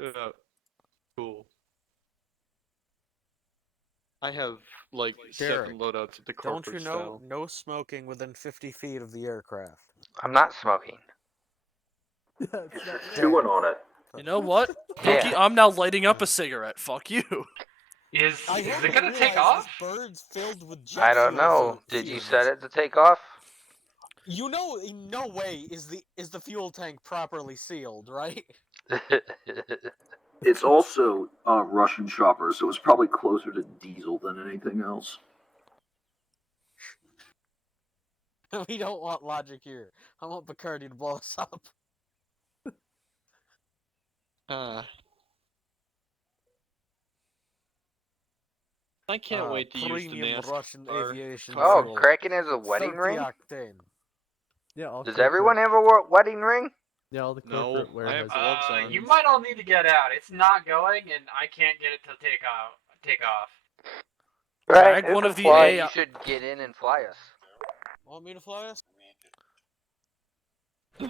Yeah, cool. I have like Derek, 7 loadouts at the don't corporate you know style. no smoking within 50 feet of the aircraft? I'm not smoking. Chewing on it. You know what? Yeah. Pokey, I'm now lighting up a cigarette. Fuck you. Is I is hope it you gonna take realize off? this bird's filled with jet I don't fuel know. for Did you fumes. set it to take off? You know, in no way is the fuel tank properly sealed, right? It's also Russian chopper, so it's probably closer to diesel than anything else. We don't want logic here. I want Bacardi to blow us up. I can't wait to use the Premium nasty Russian car. aviation Oh, fuel. Kraken has a wedding 30 ring? octane. Yeah, all Does corporate, everyone have a wedding ring? Yeah, all the No, corporate I have warehouses. gloves on. You might all need to get out. It's not going, and I can't get it to take off. Right. Drag one of the Well, AI. you should get in and fly us. Want me to fly us? You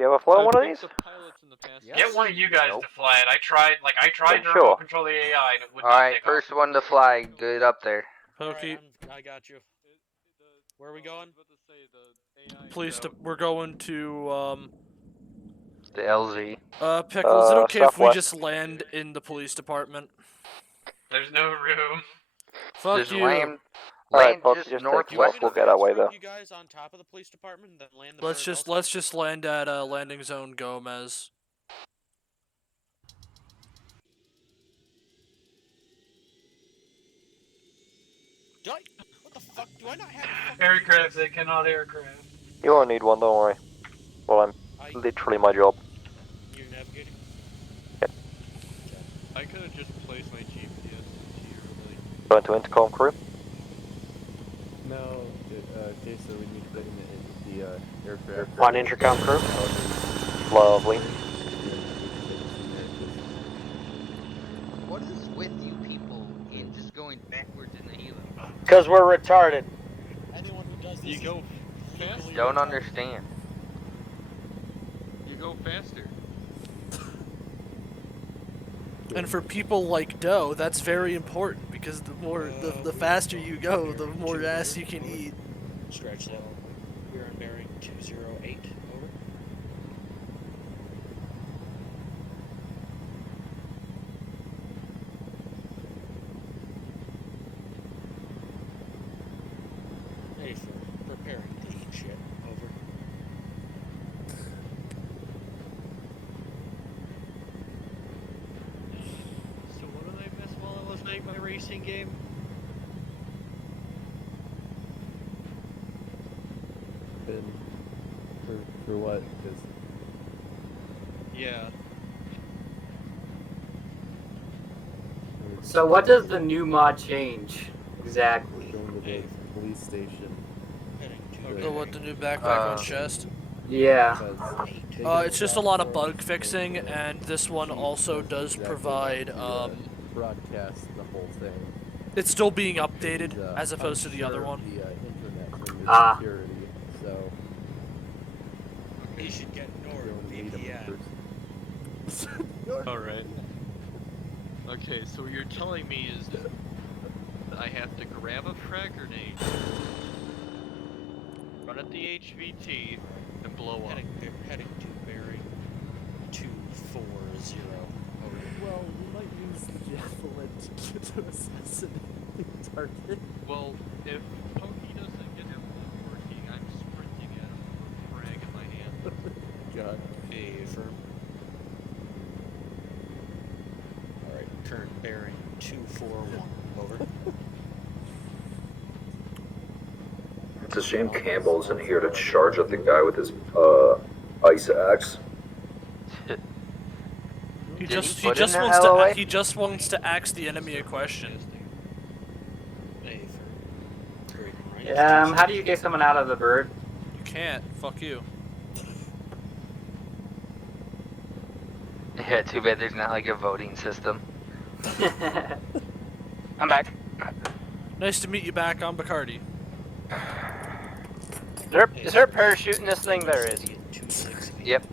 ever flown one of these? The pilots in the past. Yes. Get one of you guys Nope. to fly it. I tried to Sure. remote control the AI, and it would not Alright, take first off. one to fly. Get up there. Pokey, I got you. Where are we going? we're going to The LZ. Pickle, is it okay if we southwest. just land in the police department? There's no room. Fuck Just you. land Alright, folks, just just northwest. we'll get our way though. You guys on top of the police department, then land the Let's bird just land at landing zone Gomez. What the fuck? Do I not have? Aircraft that cannot aircraft. You won't need one, don't worry. Well, I'm literally my job. You're navigating. I could have just placed my GPS into your Going to intercom crew. No, okay, so we need to put in the aircraft. On intercom crew. Lovely. What is with you people in just going backwards in the helo? Because we're retarded. Anyone who does this. You go faster. Don't understand. You go faster. And for people like Doe, that's very important because the faster you go, the more ass you can eat. Stretch that. We're on bearing 208. Over. Hey, for preparing to eat shit. Over. So what did I miss while I was playing my racing game? And for what? Because Yeah. So what does the new mod change exactly? we're going to the police station. Oh, what, the new backpack on chest? Yeah. Because It's just a lot of bug fixing, and this one also does provide, broadcast the whole thing. it's still being updated, And, as opposed to the other unsure one. The internet from Ah. security, so You should get we don't need them NordVPN. first. Alright. Okay, so what you're telling me is that I have to grab a frag grenade, run at the HVT, and blow up. Heading to bearing 240. Over. Well, we might use the javelin to assassinate the target. Well, if Pokey doesn't get him working, I'm sprinting at him with a frag in my hand. God. Affirm. Alright, current bearing 241. Over. It's a shame Campbell isn't here to charge at the guy with his ice axe. He Did just you put in the wants LOA? to he just wants to ask the enemy a question. How do you get someone out of the bird? You can't. Fuck you. Yeah, too bad there's not like a voting system. I'm back. Nice to meet you back on Bacardi. Is there a parachute in this thing? There is. Yep.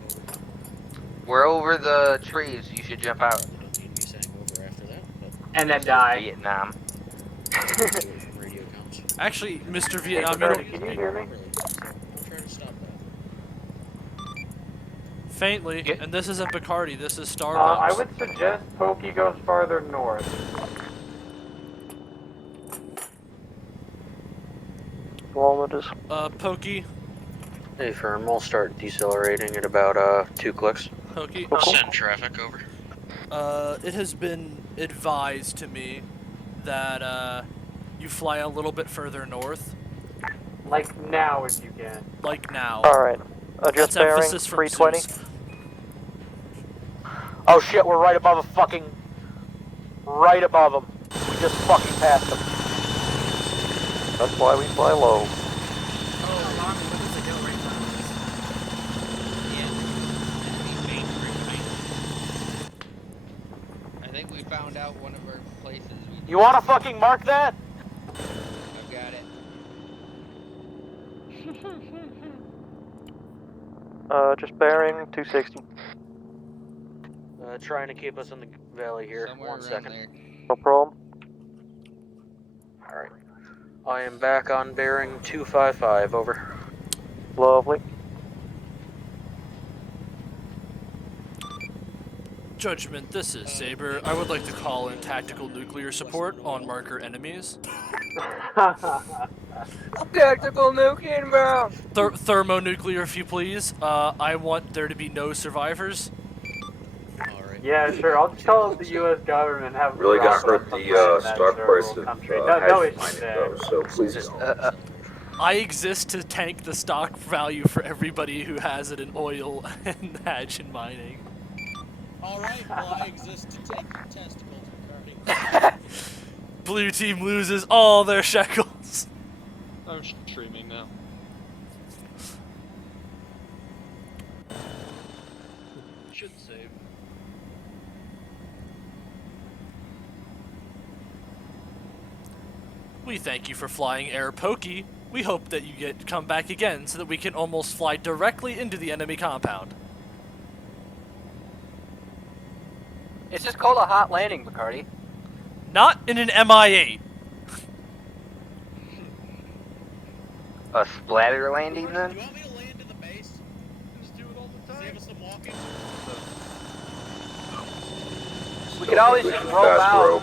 We're over the trees. You should jump out. And then die. Vietnam. Actually, Mr. Vietnam, you Can you hear me? faintly, and this isn't Bacardi, this is Starbucks. I would suggest Pokey goes farther north. Kilometers. Pokey, Hey, firm, we'll start decelerating at about 2 clicks. Pokey. Send traffic over. It has been advised to me that you fly a little bit further north, Like now, if you can. like now. Alright. Adjust That's bearing, emphasis from 320. Zeus. Oh shit, we're right above a fucking... Right above them. We just fucking passed them. That's why we fly low. I think we found out one of our places. You wanna fucking mark that? I've got it. Just bearing, 260. Trying to keep us in the valley here. Somewhere 1 around second. there. No problem. Alright. I am back on bearing 255, over. Lovely. Judgment, this is Saber. I would like to call in tactical nuclear support on marker enemies. Tactical nuke inbound! Thermonuclear, if you please. I want there to be no survivors. Yeah, sure. I'll just tell the U.S. government have them Really gonna drop hurt it the on that stock third price world of country. No hedge issues mining there. though, so please don't. I exist to tank the stock value for everybody who has it in oil and hedge and mining. Alright, well I exist to take your testicles, McCarty. Blue team loses all their shekels. I'm streaming now. Should save. We thank you for flying Air Pokey. We hope that you come back again so that we can almost fly directly into the enemy compound. It's just called a hot landing, McCarty. Not in an MI-8. A splatter landing Do then? you want me to land in the base? Just do it all the time. Save us some walking? We could always just roll out.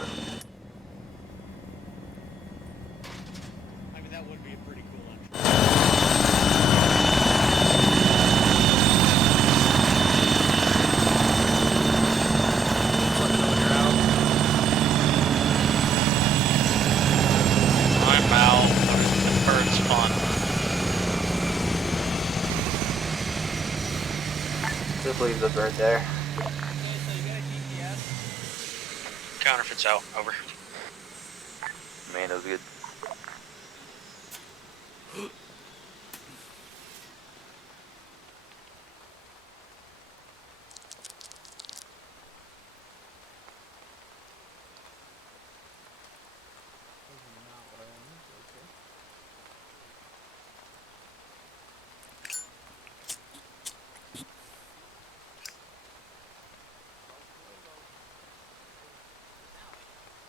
I mean, that would be a pretty cool entry. Let me know when you're out. I'm out. Bird spawn. Just leave the bird there. Okay, so you got a GPS? Counterfeit's out. Over. Man, that was good.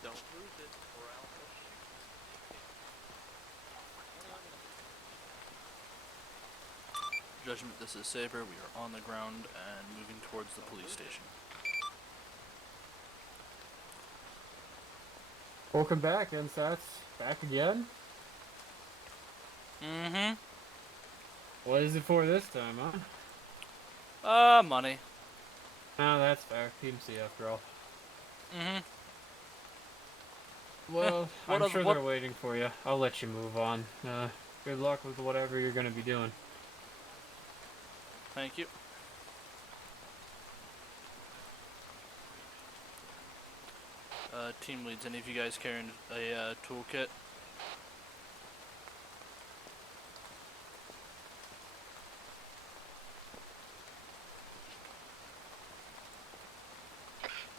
Don't lose it, or else I'll shoot. Judgment, this is Saber. We are on the ground and moving towards the police station. Welcome back, NSATs. Back again? Mm-hmm. What is it for this time, huh? Money. Oh, that's fair. PMC after all. Mm-hmm. Well, What I'm oth- sure what- they're waiting for you. I'll let you move on. Good luck with whatever you're gonna be doing. Thank you. Team leads, any of you guys carrying a toolkit?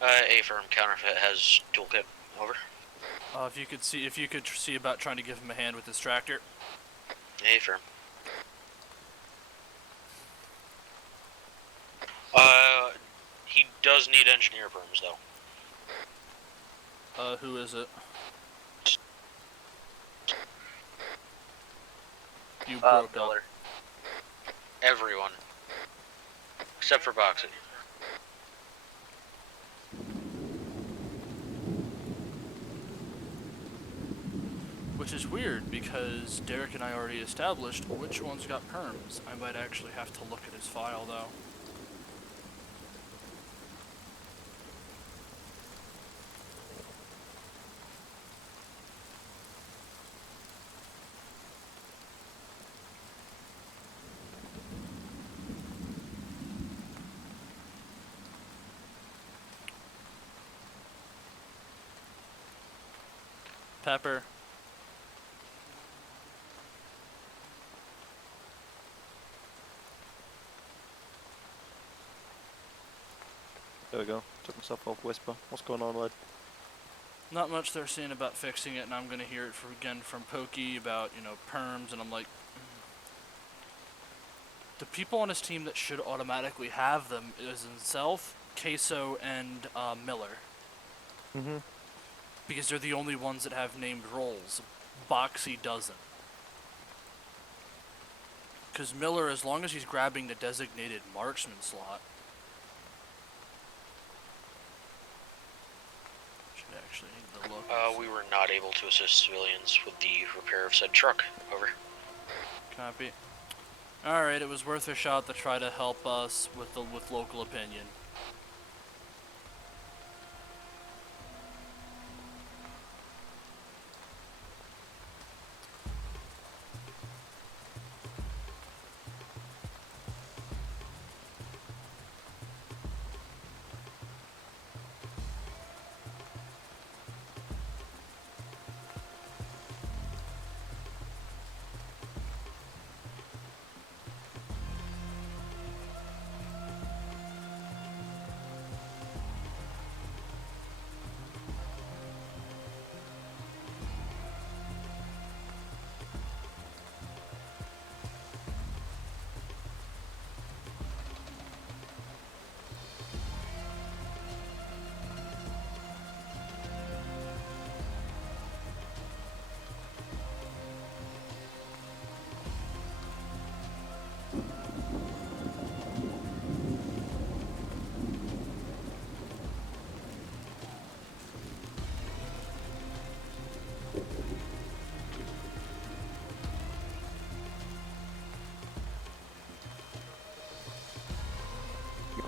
A firm counterfeit has toolkit. Over. If you could see about trying to give him a hand with his tractor. A firm. does need engineer perms, though. Who is it? You broke up. Everyone. Except for Boxy. Which is weird because Derek and I already established which ones got perms. I might actually have to look at his file though. Pepper. There we go. Took myself off whisper. What's going on, lad? Not much they're saying about fixing it, and I'm gonna hear it again from Pokey about, you know, perms, and I'm like, the people on his team that should automatically have them is himself, Queso, and Miller. Mm-hmm. Because they're the only ones that have named roles. Boxy doesn't. Because Miller, as long as he's grabbing the designated marksman slot, should actually need to look. We were not able to assist civilians with the repair of said truck. Over. Copy. Alright, it was worth a shot to try to help us with local opinion.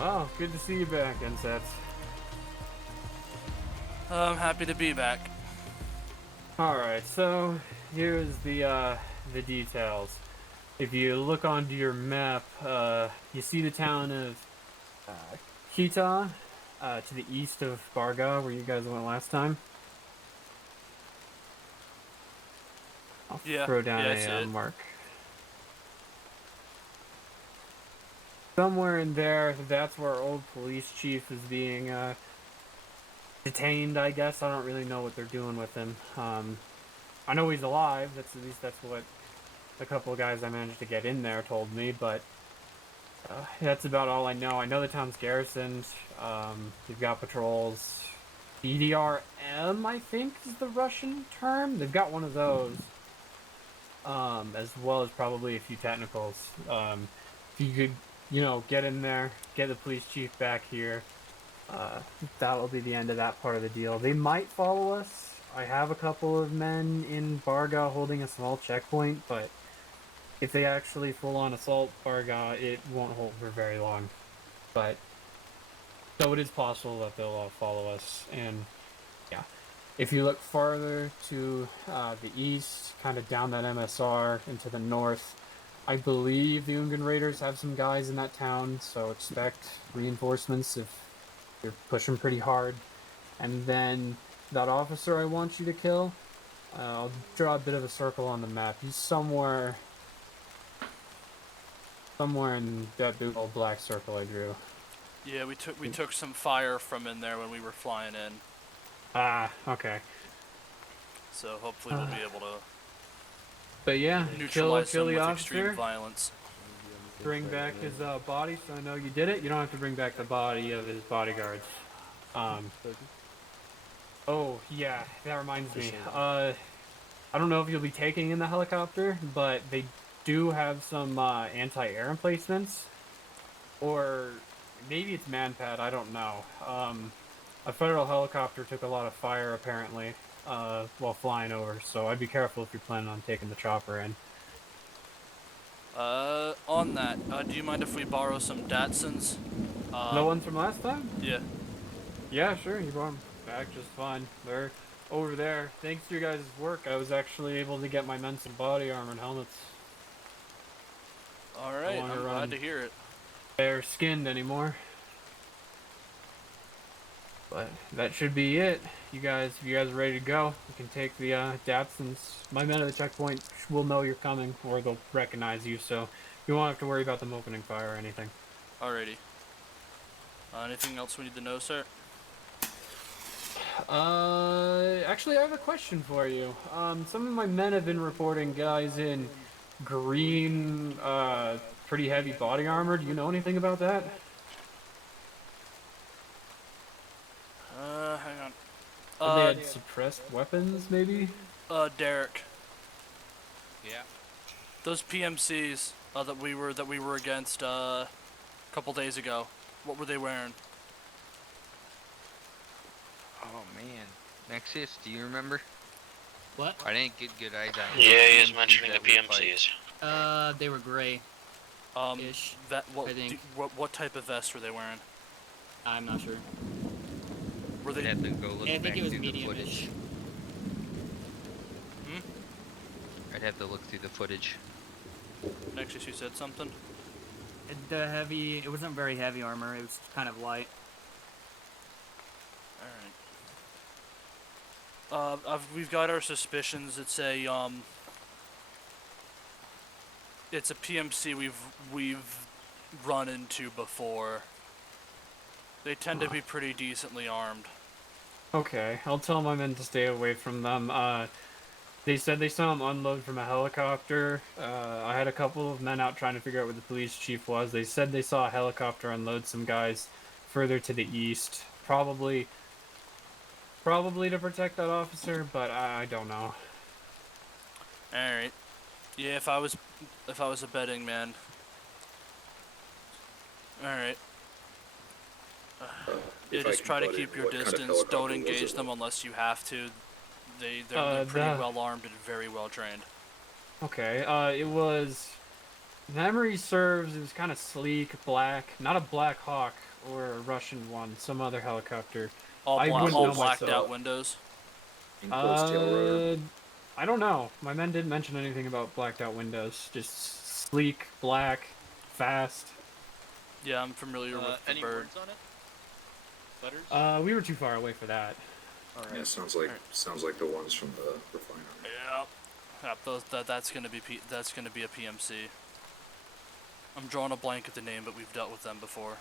Oh, good to see you back, Insets. I'm happy to be back. Alright, so here's the details. If you look onto your map, you see the town of Kita to the east of Barga, where you guys went last time. I'll throw down a mark. Somewhere in there, that's where our old police chief is being detained, I guess. I don't really know what they're doing with him. I know he's alive. At least that's what a couple of guys I managed to get in there told me, but that's about all I know. I know the town's garrisoned. They've got patrols. BDRM, I think, is the Russian term. They've got one of those, as well as probably a few technicals. If you could, you know, get in there, get the police chief back here, that will be the end of that part of the deal. They might follow us. I have a couple of men in Barga holding a small checkpoint, but if they actually full-on assault Barga, it won't hold for very long. But so it is possible that they'll follow us. And yeah, if you look farther to the east, kind of down that MSR into the north, I believe the Ungan Raiders have some guys in that town, so expect reinforcements if you're pushing pretty hard. And then that officer I want you to kill, I'll draw a bit of a circle on the map. He's somewhere in that big old black circle I drew. Yeah, we took some fire from in there when we were flying in. Ah, okay. So hopefully we'll be able to but yeah, neutralize kill them the with officer. extreme violence. bring back his body, so I know you did it. You don't have to bring back the body of his bodyguards. Oh yeah, that reminds me. I don't know if you'll be taking in the helicopter, but they do have some anti-air emplacements, or maybe it's manpad. I don't know. A federal helicopter took a lot of fire apparently while flying over, so I'd be careful if you're planning on taking the chopper in. On that, do you mind if we borrow some Datsuns? The ones from last time? Yeah. Yeah, sure. You brought them back just fine. They're over there. Thanks to your guys' work, I was actually able to get my men some body armor and helmets. Alright, I'm glad to hear it. They're skinned anymore. But that should be it. If you guys are ready to go, you can take the Datsuns. My men at the checkpoint will know you're coming, or they'll recognize you, so you won't have to worry about them opening fire or anything. Alrighty. Anything else we need to know, sir? Actually, I have a question for you. Some of my men have been reporting guys in green, pretty heavy body armor. Do you know anything about that? Hang on. They had suppressed weapons, maybe? Derek. Yeah. Those PMCs that we were against a couple days ago. What were they wearing? Oh man, Nexus, do you remember? What? I didn't get good eyes on. Yeah, he is mentioning the PMCs. They were gray. Ish. What type of vest were they wearing? I'm not sure. Were they? I'd have to go look I think back it was through the medium-ish. footage. I'd have to look through the footage. Nexus, you said something? It wasn't very heavy armor, it was kind of light. Alright. We've got our suspicions. It's a PMC we've run into before. They tend to be pretty decently armed. Okay, I'll tell my men to stay away from them. They said they saw him unload from a helicopter. I had a couple of men out trying to figure out where the police chief was. They said they saw a helicopter unload some guys further to the east. Probably to protect that officer, but I don't know. Alright. Yeah, if I was a betting man. Alright. Yeah, just try to keep your distance. Don't engage them unless you have to. They're pretty well armed and very well trained. Okay, it was... Memory serves, it was kind of sleek, black. Not a Black Hawk or a Russian one, some other helicopter. All blacked out windows? I don't know. My men didn't mention anything about blacked out windows. Just sleek, black, fast. Yeah, I'm familiar with the any bird. words on it? Letters? We were too far away for that. Alright. Yeah, sounds like the ones from the refinery. Yeah, that's gonna be a PMC. I'm drawing a blank at the name, but we've dealt with them before.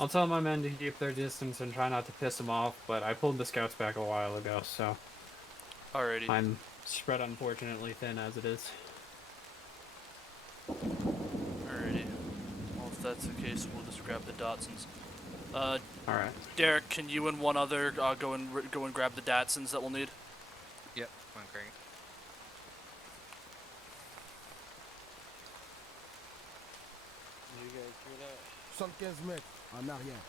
I'll tell my men to keep their distance and try not to piss them off, but I pulled the scouts back a while ago, so... Alrighty. I'm spread unfortunately thin as it is. Alrighty. Well, if that's the case, we'll just grab the Datsuns. Alright. Derek, can you and one other go and grab the Datsuns that we'll need? Yep, I'm great. You guys hear that? 75 mètres, en arrière.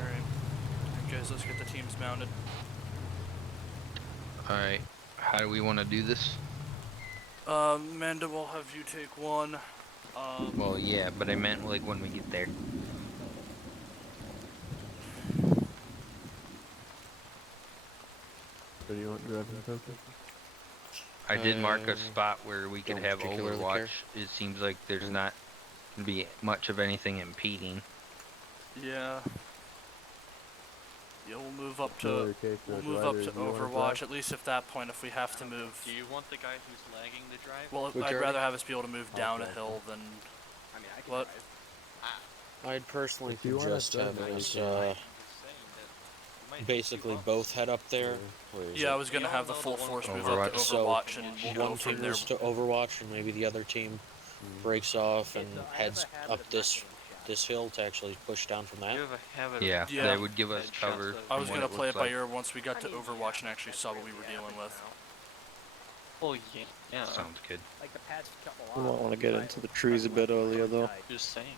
Alright. Guys, let's get the teams mounted. Alright, how do we want to do this? Amanda will have you take one. Well, yeah, but I meant like when we get there. What do you want driving, Pokey? I did mark a spot where we could don't have particularly Overwatch. care. It seems like there's not gonna be much of anything impeding. Yeah. Yeah, we'll move up No to other case we'll of move driver, up to do you wanna Overwatch. drive? At least at that point, if we have to move. Do you want the guy who's lagging to drive? Well, Which I'd area? rather have us be able to move down a Okay. hill than I mean, I can what. drive. I'd personally If you wanna suggest drive, having I us can. I'm just saying that it might basically keep up. both head up there. Where is Yeah, I it? was gonna We have the all know full the one force with move the up to So, Overwatch, and we'll go one from team there. is to Overwatch, and maybe the other team breaks off and heads up this hill to actually push down from that. You have a habit Yeah, of Yeah. that would give us headshots cover. of- I was from gonna what play it looks by like. ear once we got to Overwatch and actually saw what we were dealing with. Oh yeah. Sounds good. Like the patch couple We might want to get into the trees a bit earlier though. Just saying.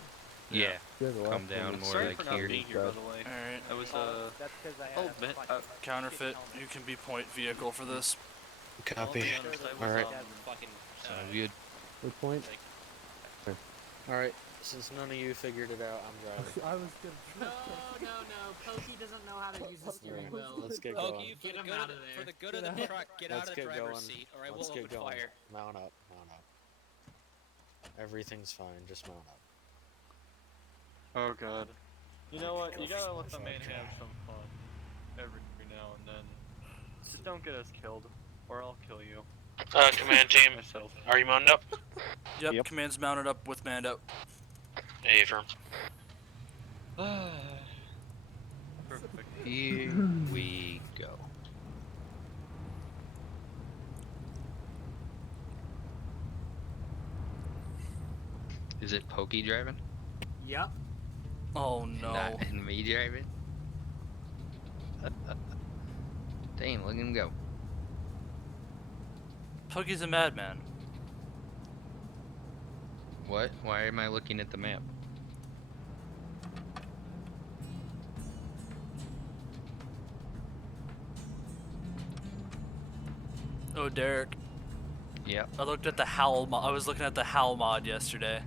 Yeah, Yeah, the last come down one was- more Sorry like for not here. being here, by the way. Alright. I was That's because I I'll had admit, Counterfeit, you can be point vehicle for this. Copy. I'll be honest, I was, Alright. fucking. Sounds good. Good point. Alright, since none of you figured it out, I'm driving. I was gonna No, no, no. Pokey doesn't know how to use the steering Alright, wheel. let's get Pokey, going. for Get the him good out of of the, there. for the good of the truck, get Let's out of the get driver's going. seat, or I Let's will get open going. fire. Mount up, mount up. Everything's fine, just mount up. Oh god. You know what? You gotta let the man Okay. have some fun every now and then. Just don't get us killed, or I'll kill you Command team, myself. are you mounted up? Yep, Yep. command's mounted up with Mando. Affirm. Perfect. Here we go. Is it Pokey driving? Yep. Oh And no. not and me driving? Dang, look at him go. Pokey's a madman. What? Why am I looking at the map? Oh, Derek. Yep. I looked at the Howl mod. I was looking at the Howl mod yesterday.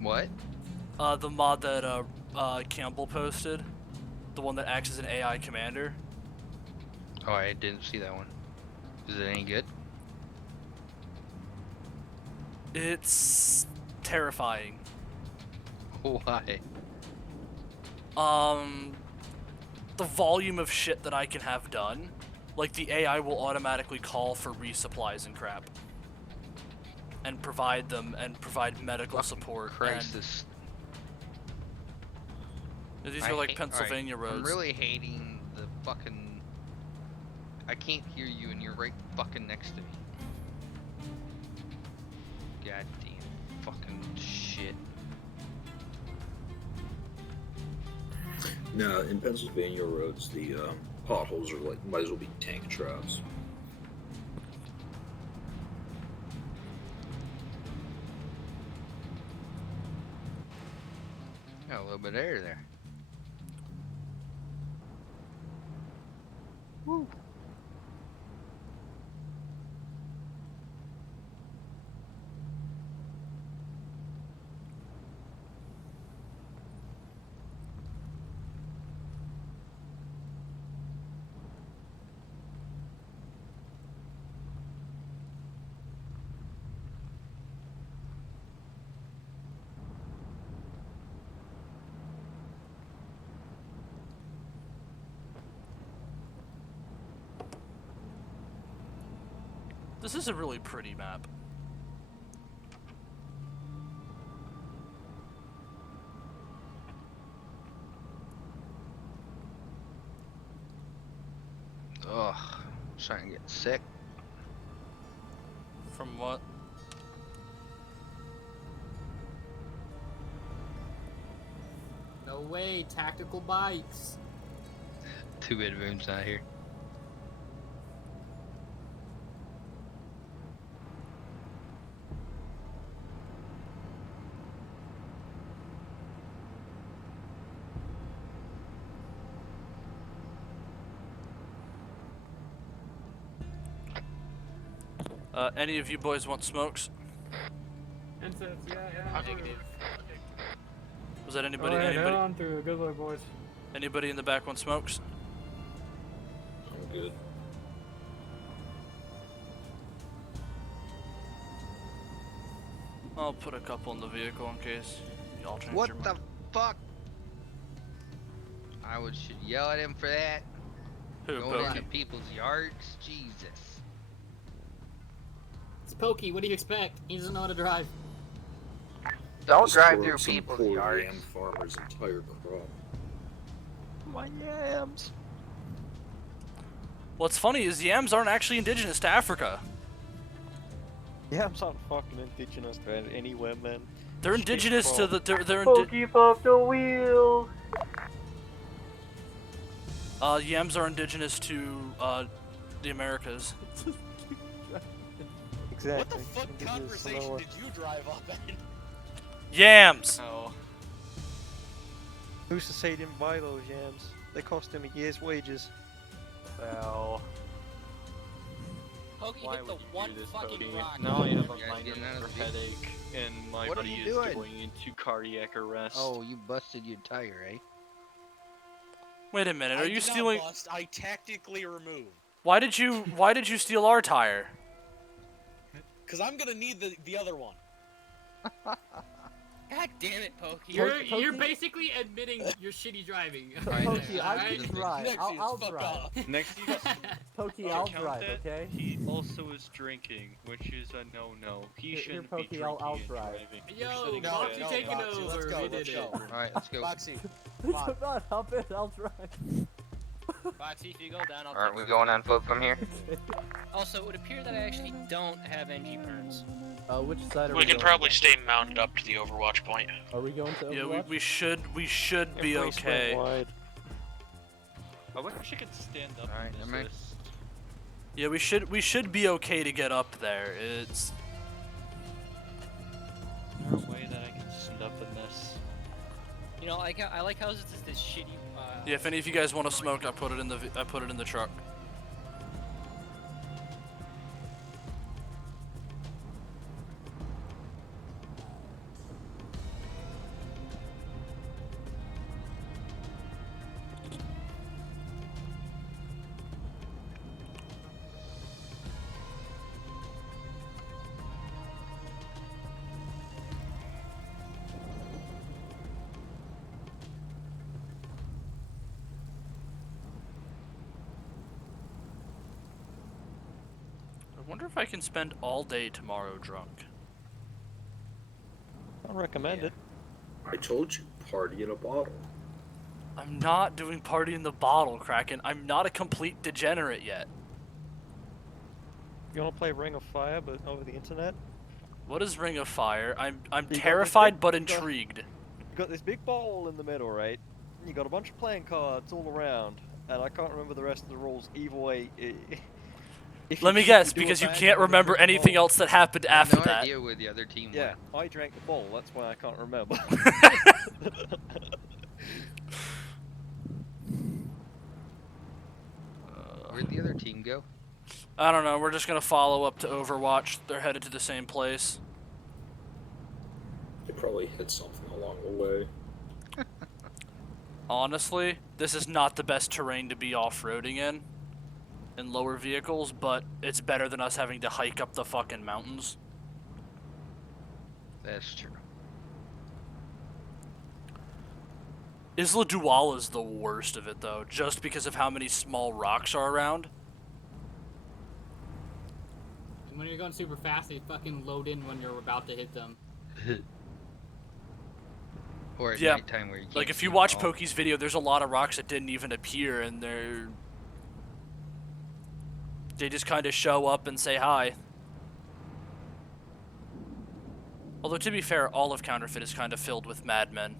What? The mod that Campbell posted. The one that acts as an AI commander. Oh, I didn't see that one. Is it any good? It's terrifying. Why? The volume of shit that I can have done. Like, the AI will automatically call for resupplies and crap. And provide them, and provide medical support. Christ, and this. these I are like hate- Pennsylvania alright, roads. I'm really hating the fucking. I can't hear you, and you're right fucking next to me. Goddamn fucking shit. Now, in Pennsylvania roads, the potholes are like might as well be tank traps. Got a little bit of air there. Woo. This is a really pretty map. Ugh, I'm starting to get sick. From what? No way, tactical bikes. Too bad Boom's not here. Any of you boys want smokes? Incense, yeah. Negative. Was that anybody? Alright, head Anybody? on through. Good luck, boys. Anybody in the back want smokes? I'm good. I'll put a couple in the vehicle in case y'all change What your the mind. fuck? Should yell at him for that. Who, Going Pokey? into people's yards? Jesus. It's Pokey. What do you expect? He doesn't know how to drive. Don't drive Destroyed through some people's poor yards. yam farmer's entire crop. My yams. What's funny is yams aren't actually indigenous to Africa. Yams aren't fucking indigenous to anywhere, man. They're indigenous to the. They're Pokey popped the wheel. Yams are indigenous to the Americas. Exactly. What the fuck conversation did you drive up in? Yams. Oh. Who's to say he didn't buy those yams? They cost him a year's wages. Well. Pokey Why hit the would you one do this, fucking Pokey? rock. Now I have a You guys minor getting out of the headache, and my What are buddy you is doing? going into cardiac arrest. Oh, you busted your tire, eh? Wait a minute. I Are you did not stealing? bust, I tactically removed. Why did you steal our tire? Cause I'm gonna need the other one. God damn it, Pokey. Pokey- You're basically admitting your shitty driving. Pokey, I Alright? can drive. Nexius, I'll fuck drive. off. Nexius, Pokey, to I'll count drive, that, okay? He also is drinking, which is a no-no. He Here, shouldn't Pokey, be drinking I'll and drive. driving. Yo, We're setting No, Foxy a no, taking Foxy, over. let's go, We let's did go. it. Alright, let's go. Foxy, I'm not help it, I'll drive. Foxy, if you go down, I'll Aren't we going on foot from here? Also, it would appear that I actually don't have NG perms. Which side are we We can going probably to? stay mounted up to the Overwatch point. Are we going to Overwatch? Yeah, we should be Embrace went okay. wide. I wish I could stand up Alright, and never mind. assist. Yeah, we should be okay to get up there. It's There's no way that I can stand up in this. You know, I like how this shitty. yeah. If any of you guys want to smoke, I put it in the truck. I wonder if I can spend all day tomorrow drunk. I recommend it. I told you, party in a bottle. I'm not doing party in the bottle, Kraken. I'm not a complete degenerate yet. You wanna play Ring of Fire, but over the internet? What is Ring of Fire? I'm got this terrified big- but you got- intrigued. You got this big ball in the middle, right? You got a bunch of playing cards all around, and I can't remember the rest of the rules. Either way, if Let me you guess, do a because you bang can't with a remember big anything ball- else that happened I have after no that. idea where the other team Yeah, went. I drank the ball. That's why I can't remember. Where'd the other team go? I don't know. We're just gonna follow up to Overwatch. They're headed to the same place. They probably hit something along the way. Honestly, this is not the best terrain to be off-roading in lower vehicles, but it's better than us having to hike up the fucking mountains. That's true. Isla Duala is the worst of it, though, just because of how many small rocks are around. And when you're going super fast, they fucking load in when you're about to hit them. Or at Yeah, nighttime where you can't like if see you them watch at all. Pokey's video, there's a lot of rocks that didn't even appear, and they just kind of show up and say hi. Although to be fair, all of Counterfeit is kind of filled with madmen.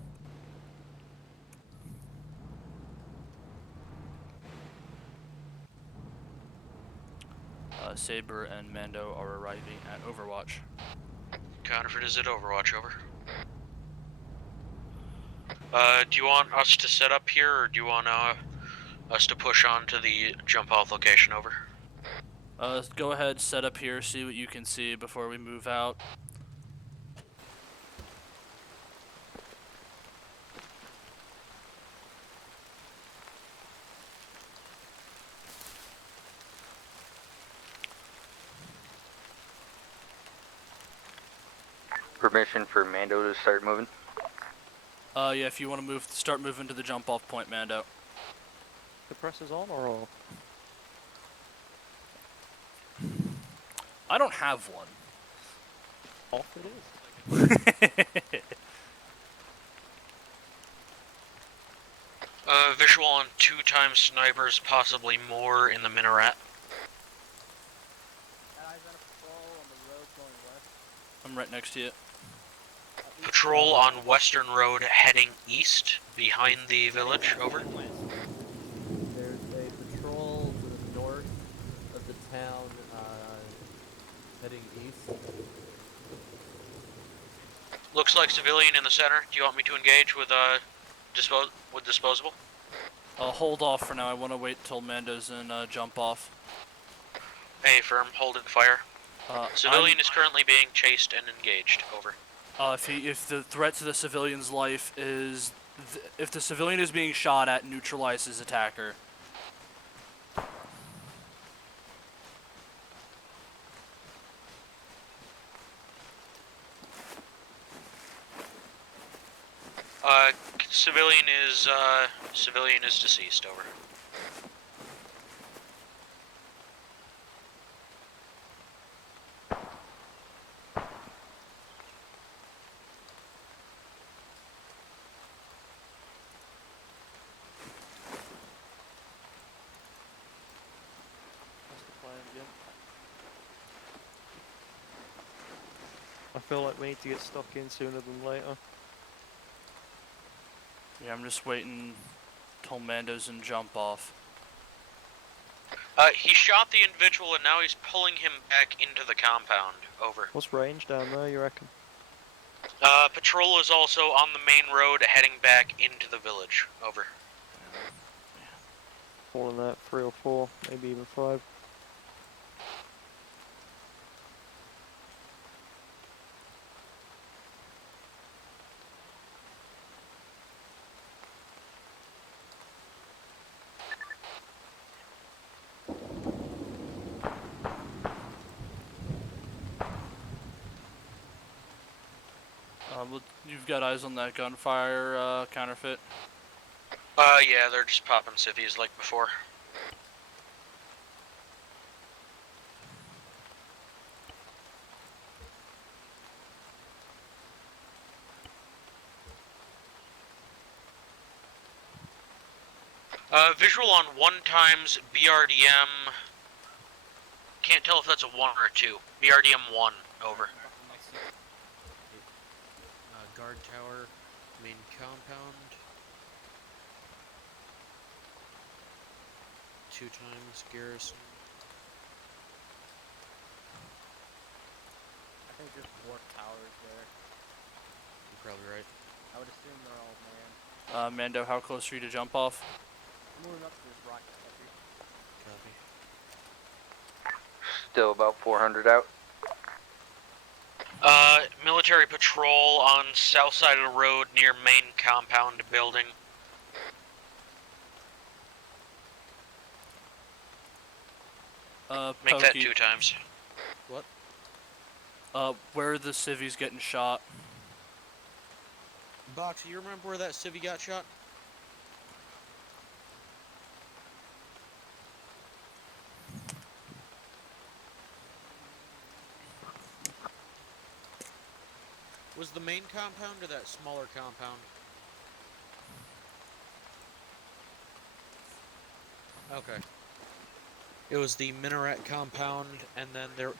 Saber and Mando are arriving at Overwatch. Counterfeit is at Overwatch, over. Do you want us to set up here, or do you want us to push on to the jump off location, over? Go ahead, set up here, see what you can see before we move out. Permission for Mando to start moving? Yeah, if you want to move, start moving to the jump-off point, Mando. The press is on or off? I don't have one. Off it is. Visual on 2 snipers, possibly more in the minaret. I'm right next to you. Patrol on Western Road heading east behind the village, over. There's a patrol to the north of the town, heading east. Looks like civilian in the center. Do you want me to engage with disposable? Hold off for now. I want to wait till Mando's in jump off. A firm, holding fire. Civilian is currently being chased and engaged, over. If the threat to the civilian's life is, if the civilian is being shot at, neutralize his attacker. Civilian is deceased, over. That's the plan, Jim. I feel like we need to get stuck in sooner than later. Yeah, I'm just waiting till Mando's in jump off. He shot the individual and now he's pulling him back into the compound, over. What's range down there, you reckon? Patrol is also on the main road heading back into the village, over. More than that, 3 or 4, maybe even 5. You've got eyes on that gunfire counterfeit? Yeah, they're just popping civvies like before. Visual on 1x BRDM. Can't tell if that's a 1 or a 2. BRDM 1, over. Guard tower, main compound. 2x garrison. I think there's 4 towers there. You're probably right. I would assume they're all manned. Mando, how close are you to jump off? I'm moving up to this rocket country. Copy. Still about 400 out. Military patrol on south side of the road near main compound building. Make that Pokey. 2x. What? Where are the civvies getting shot? Boxy, you remember where that civvy got shot? Was the main compound or that smaller compound? Okay. It was the minaret compound, and then there.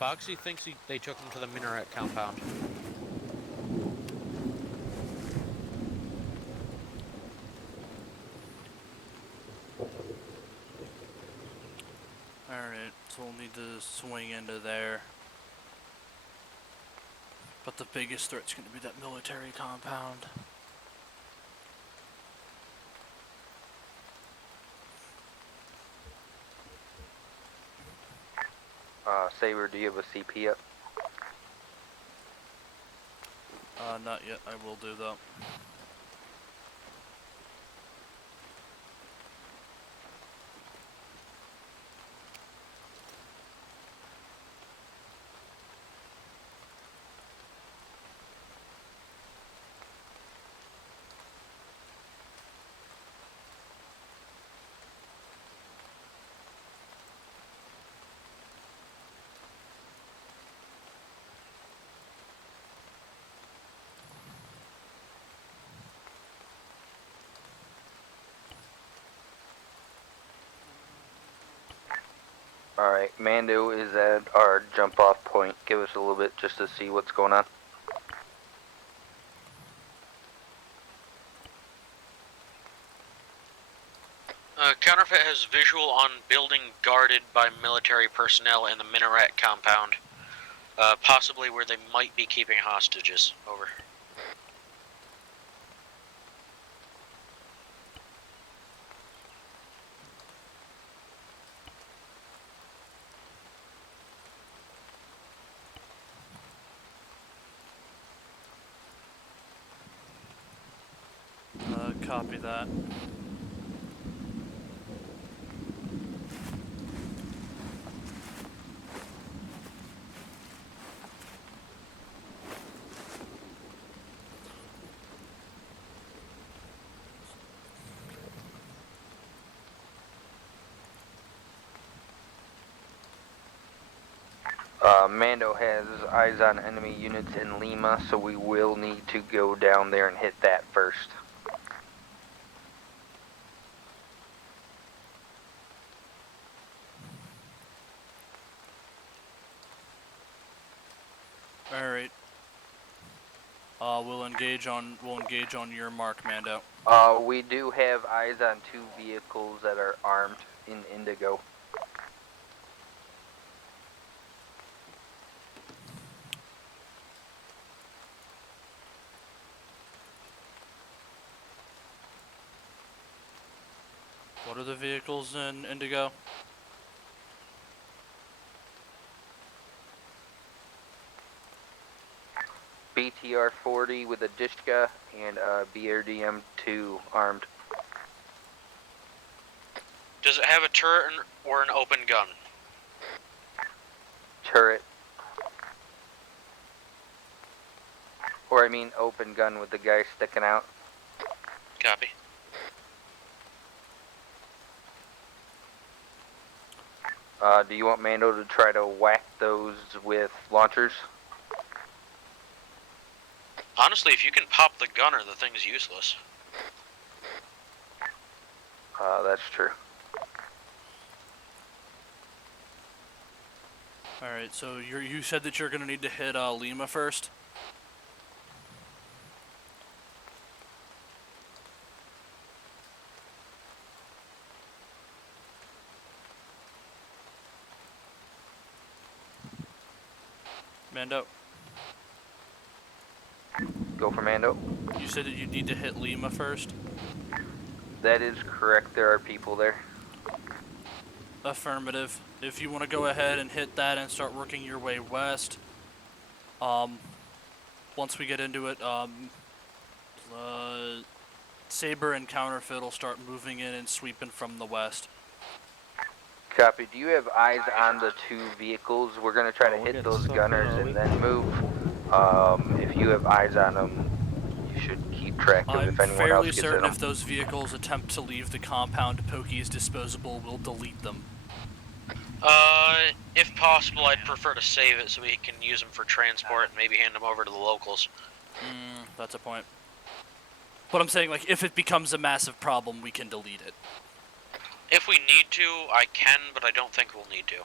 Boxy thinks they took him to the minaret compound. Alright, so we'll need to swing into there. But the biggest threat's going to be that military compound. Saber, do you have a CP yet? Not yet. I will do though. Alright, Mando is at our jump off point. Give us a little bit just to see what's going on. Counterfeit has visual on building guarded by military personnel in the minaret compound. Possibly where they might be keeping hostages. Over. Copy that. Mando has eyes on enemy units in Lima, so we will need to go down there and hit that first. All right. We'll engage on your mark, Mando. We do have eyes on 2 vehicles that are armed in Indigo. What are the vehicles in Indigo? BTR 40 with a Dishka and BRDM 2 armed. Does it have a turret or an open gun? Turret. Or I mean open gun with the guy sticking out. Copy. Do you want Mando to try to whack those with launchers? Honestly, if you can pop the gunner, the thing's useless. That's true. Alright, so you said that you're gonna need to hit Lima first? Mando? Go for Mando. You said that you need to hit Lima first? That is correct, there are people there. Affirmative. If you want to go ahead and hit that and start working your way west, once we get into it, Saber and Counterfeit will start moving in and sweeping from the west. Copy. Do you have eyes on the 2 vehicles? We're going to try to hit those gunners and then move. If you have eyes on them, you should keep track of if anyone else gets in them. I'm fairly certain if those vehicles attempt to leave the compound, Pokey's disposable will delete them. If possible, I'd prefer to save it so we can use them for transport and maybe hand them over to the locals. That's a point. But I'm saying, like, if it becomes a massive problem, we can delete it. If we need to, I can, but I don't think we'll need to.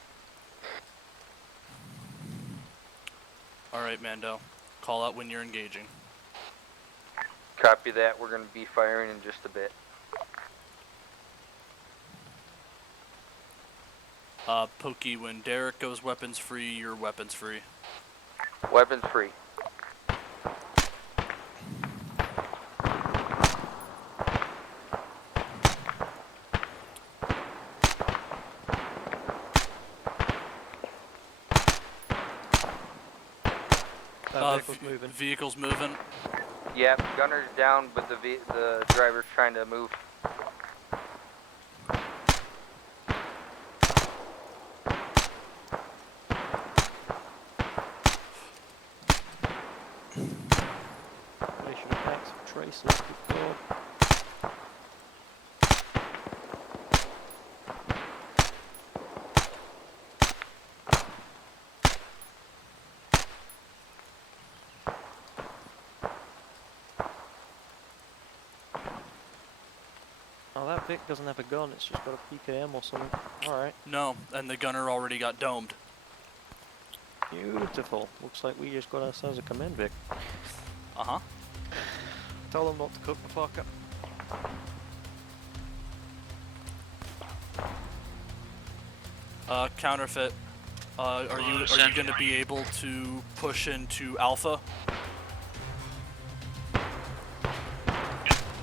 Alright, Mando. Call out when you're engaging. Copy that. We're going to be firing in just a bit. Pokey, when Derek goes weapons free, you're weapons free. Weapons free. vehicle's moving. Vehicle's moving. Yep, gunner's down, but the driver's trying to move. They should have backed some tracers before. Oh, that Vic doesn't have a gun, it's just got a PKM or something. Alright. No, and the gunner already got domed. Beautiful. Looks like we just got ourselves a command Vic. Uh-huh. Tell them not to cook the fuck up. Counterfeit. Are you going to be able to push into Alpha?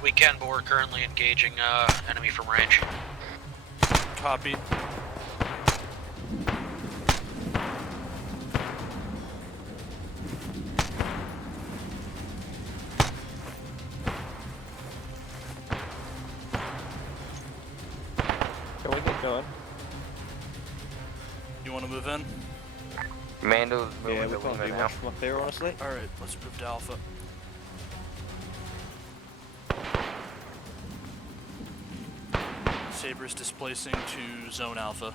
We can, but we're currently engaging enemy from range. Copy. Can we get going? You want to move in? Commando's moving Yeah, to we can't Lima do now. much from up here, honestly. Alright, let's move to Alpha. Saber's displacing to Zone Alpha.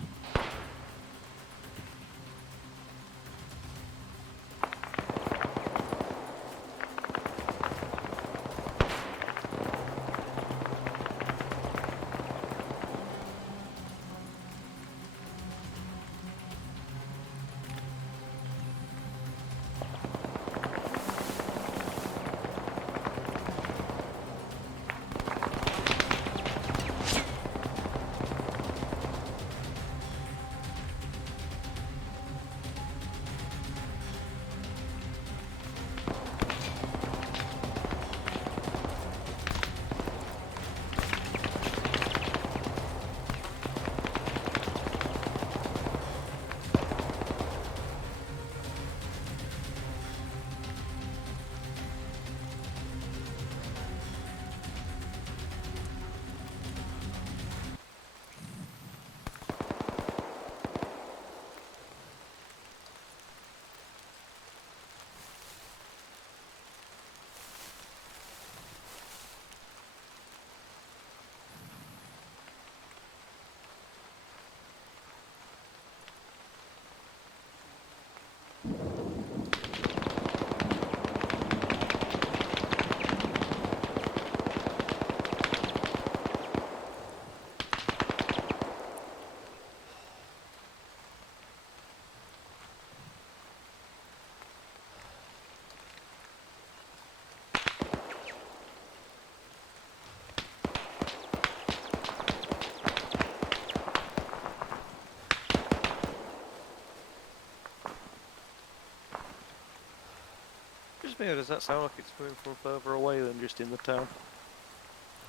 Just me, or does that sound like it's coming from further away than just in the town?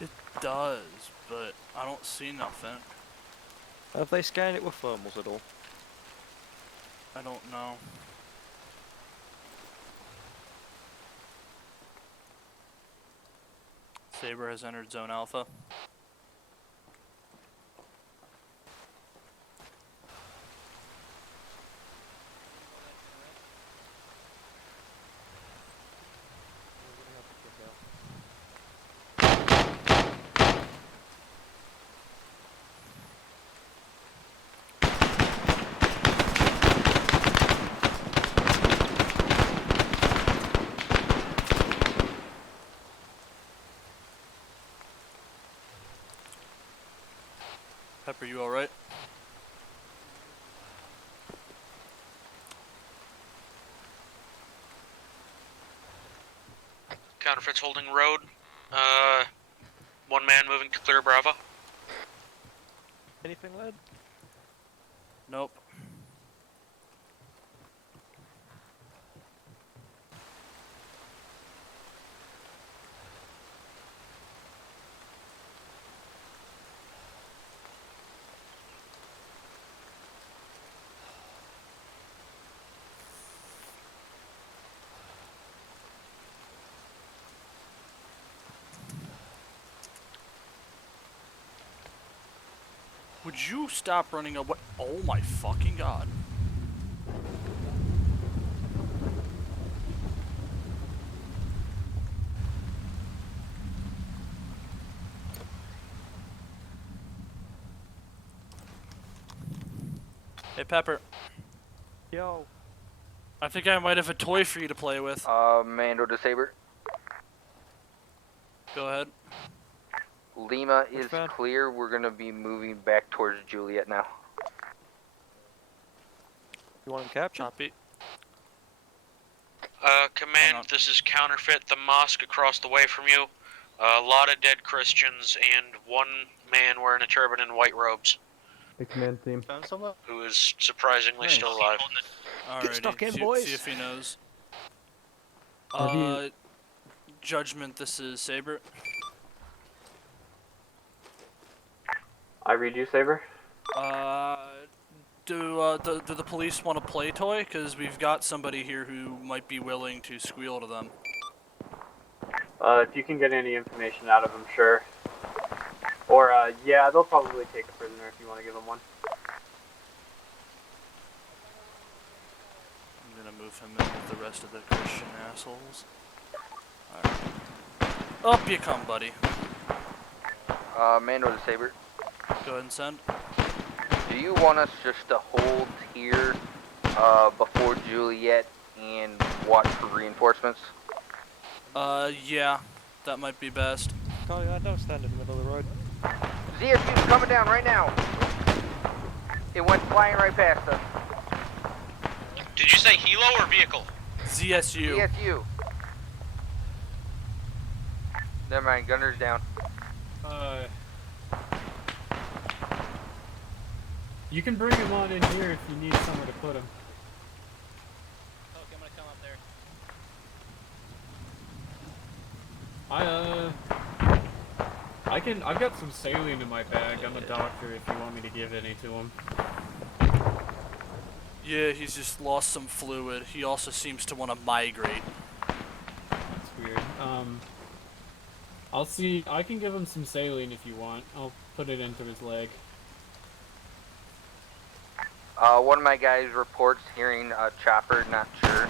It does, but I don't see nothing. Have they scanned it with thermals at all? I don't know. Saber has entered Zone Alpha. Pepper, you alright? Counterfeit's holding road. One man moving to clear Bravo. Anything, lad? Nope. Would you stop running away? Oh my fucking god. Hey, Pepper. Yo. I think I might have a toy for you to play with. Mando to Saber. Go ahead. Lima is clear. We're gonna be moving back towards Juliet now. You want him captured? Copy. Command, this is Counterfeit, the mosque across the way from you. A lot of dead Christians and one man wearing a turban and white robes. The command team. Who is surprisingly still alive. Alrighty, see if he knows. Have you- Judgment, this is Saber. I read you, Saber. Do the police want a play toy? Because we've got somebody here who might be willing to squeal to them. If you can get any information out of them, sure. Or, yeah, they'll probably take a prisoner if you want to give them one. I'm gonna move him in with the rest of the Christian assholes. Alright. Up you come, buddy. Mando to Saber. Go ahead and send. Do you want us just to hold here before Juliet and watch for reinforcements? Yeah, that might be best. Oh yeah, don't stand in the middle of the road. ZSU's coming down right now. It went flying right past us. Did you say helo or vehicle? ZSU. ZSU. Never mind, gunner's down. You can bring him on in here if you need somewhere to put him. Okay, I'm gonna come up there. I've got some saline in my bag. I'm a doctor if you want me to give any to him. Yeah, he's just lost some fluid. He also seems to want to migrate. That's weird. I'll see. I can give him some saline if you want. I'll put it into his leg. One of my guys reports hearing a chopper, not sure.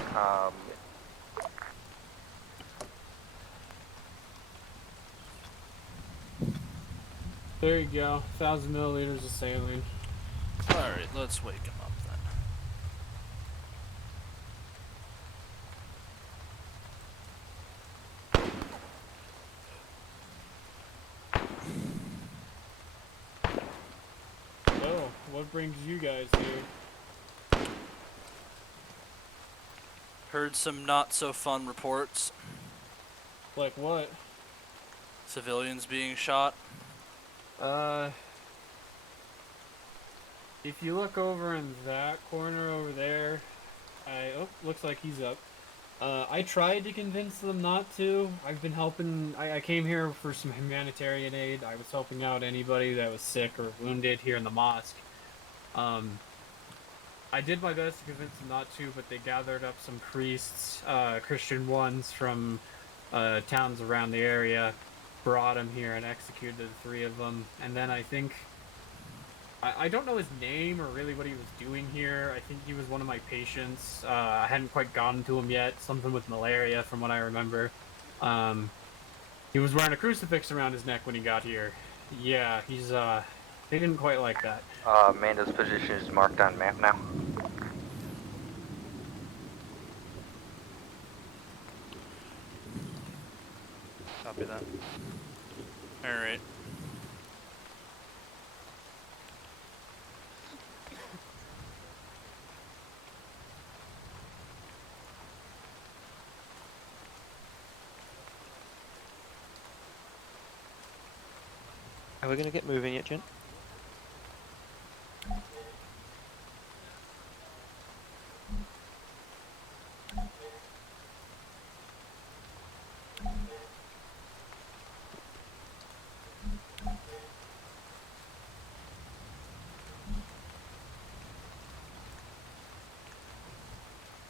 There you go. 1,000 milliliters of saline. Alright, let's wake him up then. So, what brings you guys here? Heard some not so fun reports. Like what? Civilians being shot. If you look over in that corner over there, oh, looks like he's up. I tried to convince them not to. I've been helping, I came here for some humanitarian aid. I was helping out anybody that was sick or wounded here in the mosque. I did my best to convince them not to, but they gathered up some priests, Christian ones from towns around the area, brought them here and executed the 3 of them. And then I think, I don't know his name or really what he was doing here. I think he was one of my patients. I hadn't quite gotten to him yet. Something with malaria from what I remember. He was wearing a crucifix around his neck when he got here. Yeah, he's, they didn't quite like that. Amanda's position is marked on map now. Copy that. Alright. Are we gonna get moving yet, gent?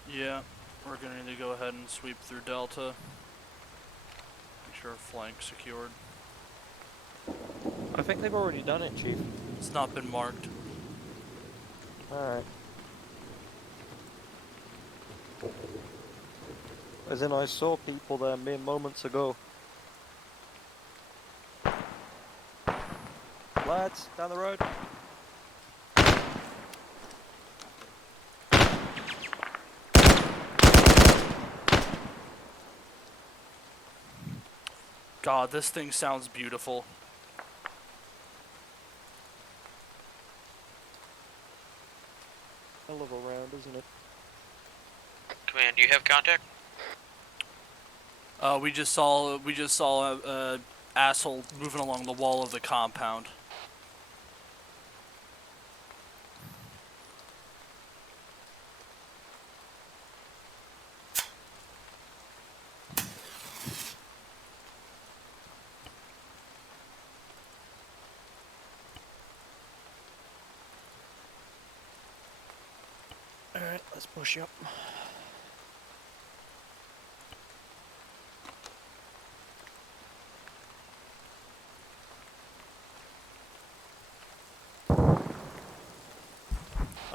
Yeah, we're gonna need to go ahead and sweep through Delta. Make sure our flank's secured. I think they've already done it, Chief. It's not been marked. Alright. As in, I saw people there mere moments ago. Lads, down the road. God, this thing sounds beautiful. Hell of a round, isn't it? Command, do you have contact? We just saw a asshole moving along the wall of the compound. Alright, let's push up.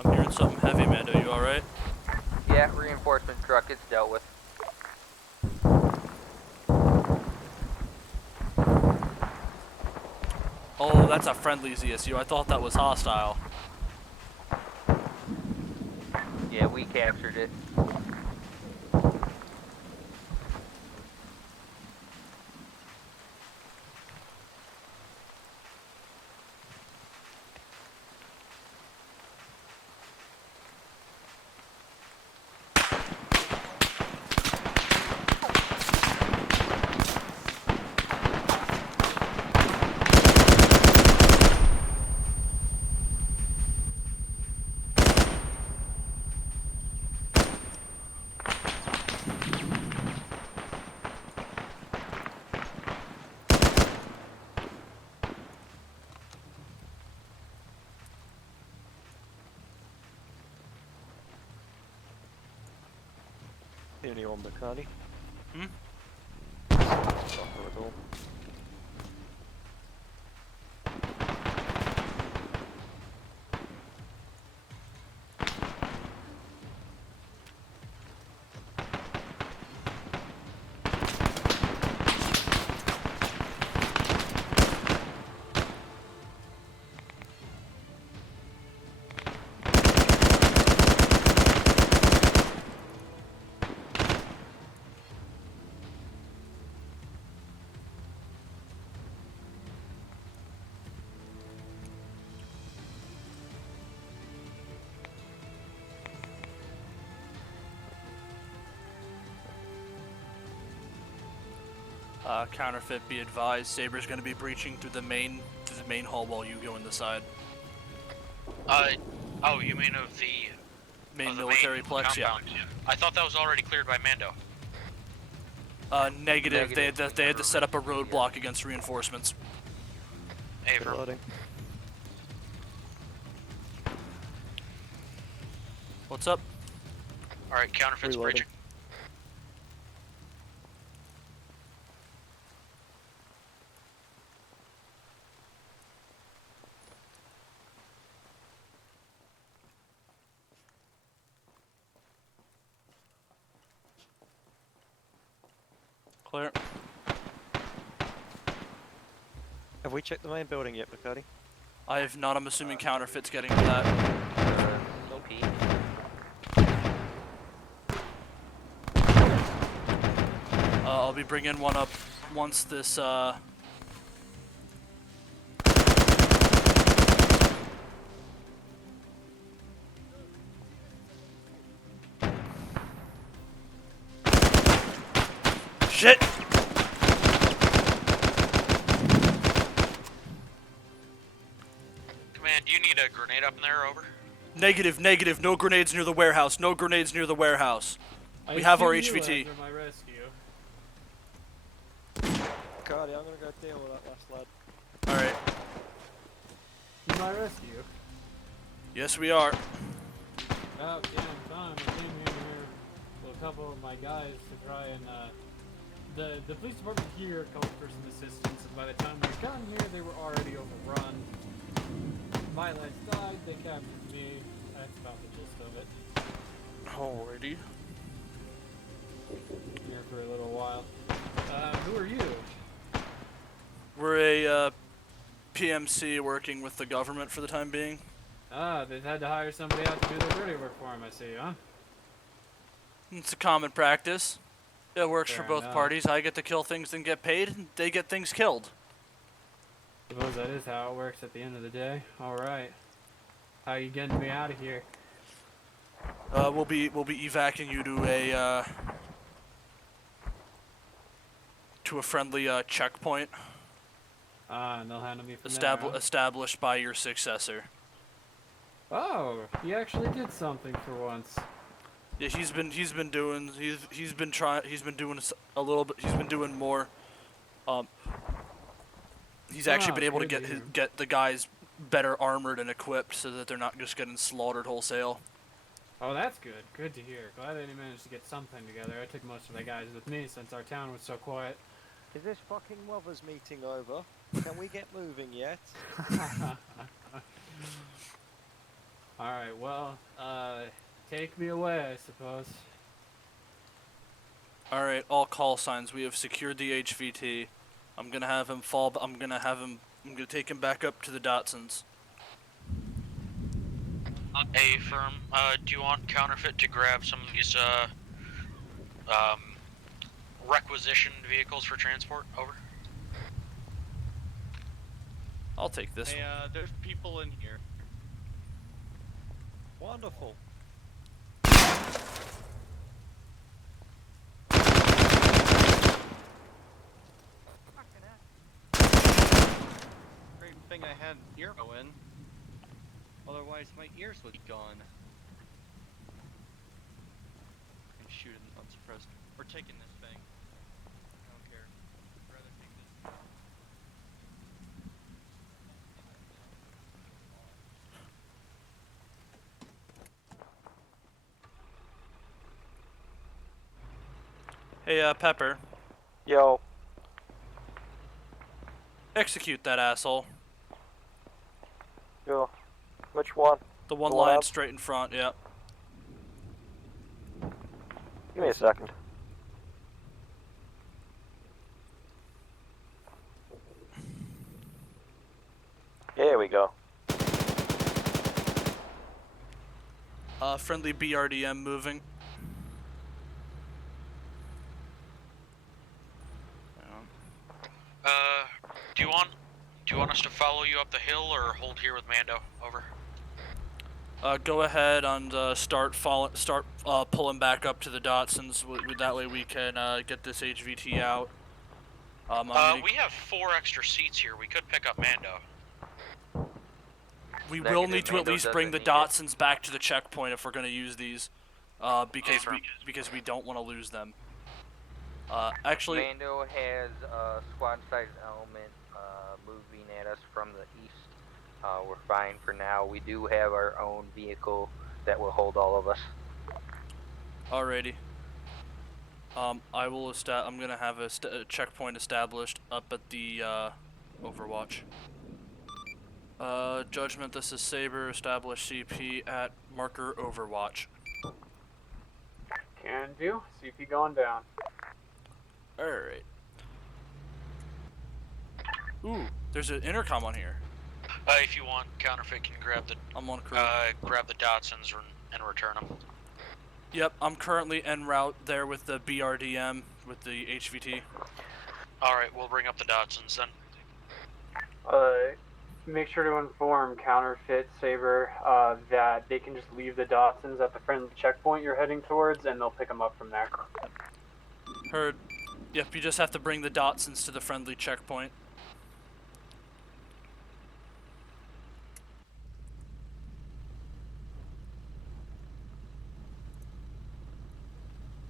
I'm hearing something heavy, Mando. You alright? Yeah, reinforcement truck, it's dealt with. Oh, that's a friendly ZSU. I thought that was hostile. Yeah, we captured it. Anyone, Bacardi? Hmm? Not at all. Counterfeit, be advised. Saber's gonna be breaching through the main hall while you go in the side. Oh, you mean of the Main military plex, yeah. compound? I thought that was already cleared by Mando. Negative. They had to set up a roadblock against reinforcements. Aver. Reloading. What's up? Alright, counterfeit's Reloading. breaching. Clear. Have we checked the main building yet, Bacardi? I have not. I'm assuming counterfeit's getting to that. I'll be bringing one up once this, Shit! Command, do you need a grenade up in there, over? Negative, negative. No grenades near the warehouse. No grenades near the warehouse. We have our HVT. My rescue. Bacardi, I'm gonna go deal with that last lad. Alright. You my rescue? Yes, we are. Oh, yeah, I'm fine. I came in here with a couple of my guys to try and, the police department here called for some assistance, and by the time we got here, they were already overrun. My lads died, they captured me. That's about the gist of it. Alrighty. Here for a little while. Who are you? We're a PMC working with the government for the time being. Ah, they've had to hire somebody out to do their dirty work for them, I see, huh? It's a common practice. It works for Fair both enough. parties. I get to kill things and get paid, and they get things killed. Suppose that is how it works at the end of the day. Alright. How you getting me out of here? We'll be evacuating you to a friendly checkpoint. Ah, and they'll handle me from there, huh? Established by your successor. Oh, he actually did something for once. Yeah, he's been doing a little bit. He's been doing more. He's actually been able to get the guys better armored and equipped so that they're not just getting slaughtered wholesale. Oh, that's good. Good to hear. Glad that he managed to get something together. I took most of the guys with me since our town was so quiet. Is this fucking mothers meeting over? Can we get moving yet? Alright, well, take me away, I suppose. Alright, all call signs. We have secured the HVT. I'm gonna have him I'm gonna take him back up to the Datsuns. A firm, do you want Counterfeit to grab some of these, requisitioned vehicles for transport? Over. I'll take this one. There's people in here. Wonderful. Great thing I had earmo in. Otherwise, my ears would be gone. And shoot it unsuppressed. We're taking this thing. I don't care. I'd rather take this. Hey, Pepper. Yo. Execute that asshole. Yo. Which one? The one The one line up? straight in front, yeah. Give me a second. Here we go. Friendly BRDM moving. Do you want us to follow you up the hill or hold here with Mando? Over. Go ahead and start pulling back up to the Datsuns. That way we can get this HVT out. We have 4 extra seats here. We could pick up Mando. We will need to at least bring the Datsuns back to the checkpoint if we're going to use these, because we don't want to lose them. Actually, Mando has a squad-sized element moving at us from the east. We're fine for now. We do have our own vehicle that will hold all of us. alrighty. I will I'm gonna have a checkpoint established up at the Overwatch. Judgment. This is Saber. Establish CP at marker Overwatch. Can do. CP going down. Alright. Ooh, there's an intercom on here. If you want, Counterfeit can grab the I'm on crew. grab the Datsuns and return them. Yep, I'm currently en route there with the BRDM with the HVT. All right, we'll bring up the Datsuns then. Make sure to inform Counterfeit Saber that they can just leave the Datsuns at the friendly checkpoint you're heading towards, and they'll pick them up from there. Heard. Yep, you just have to bring the Datsuns to the friendly checkpoint.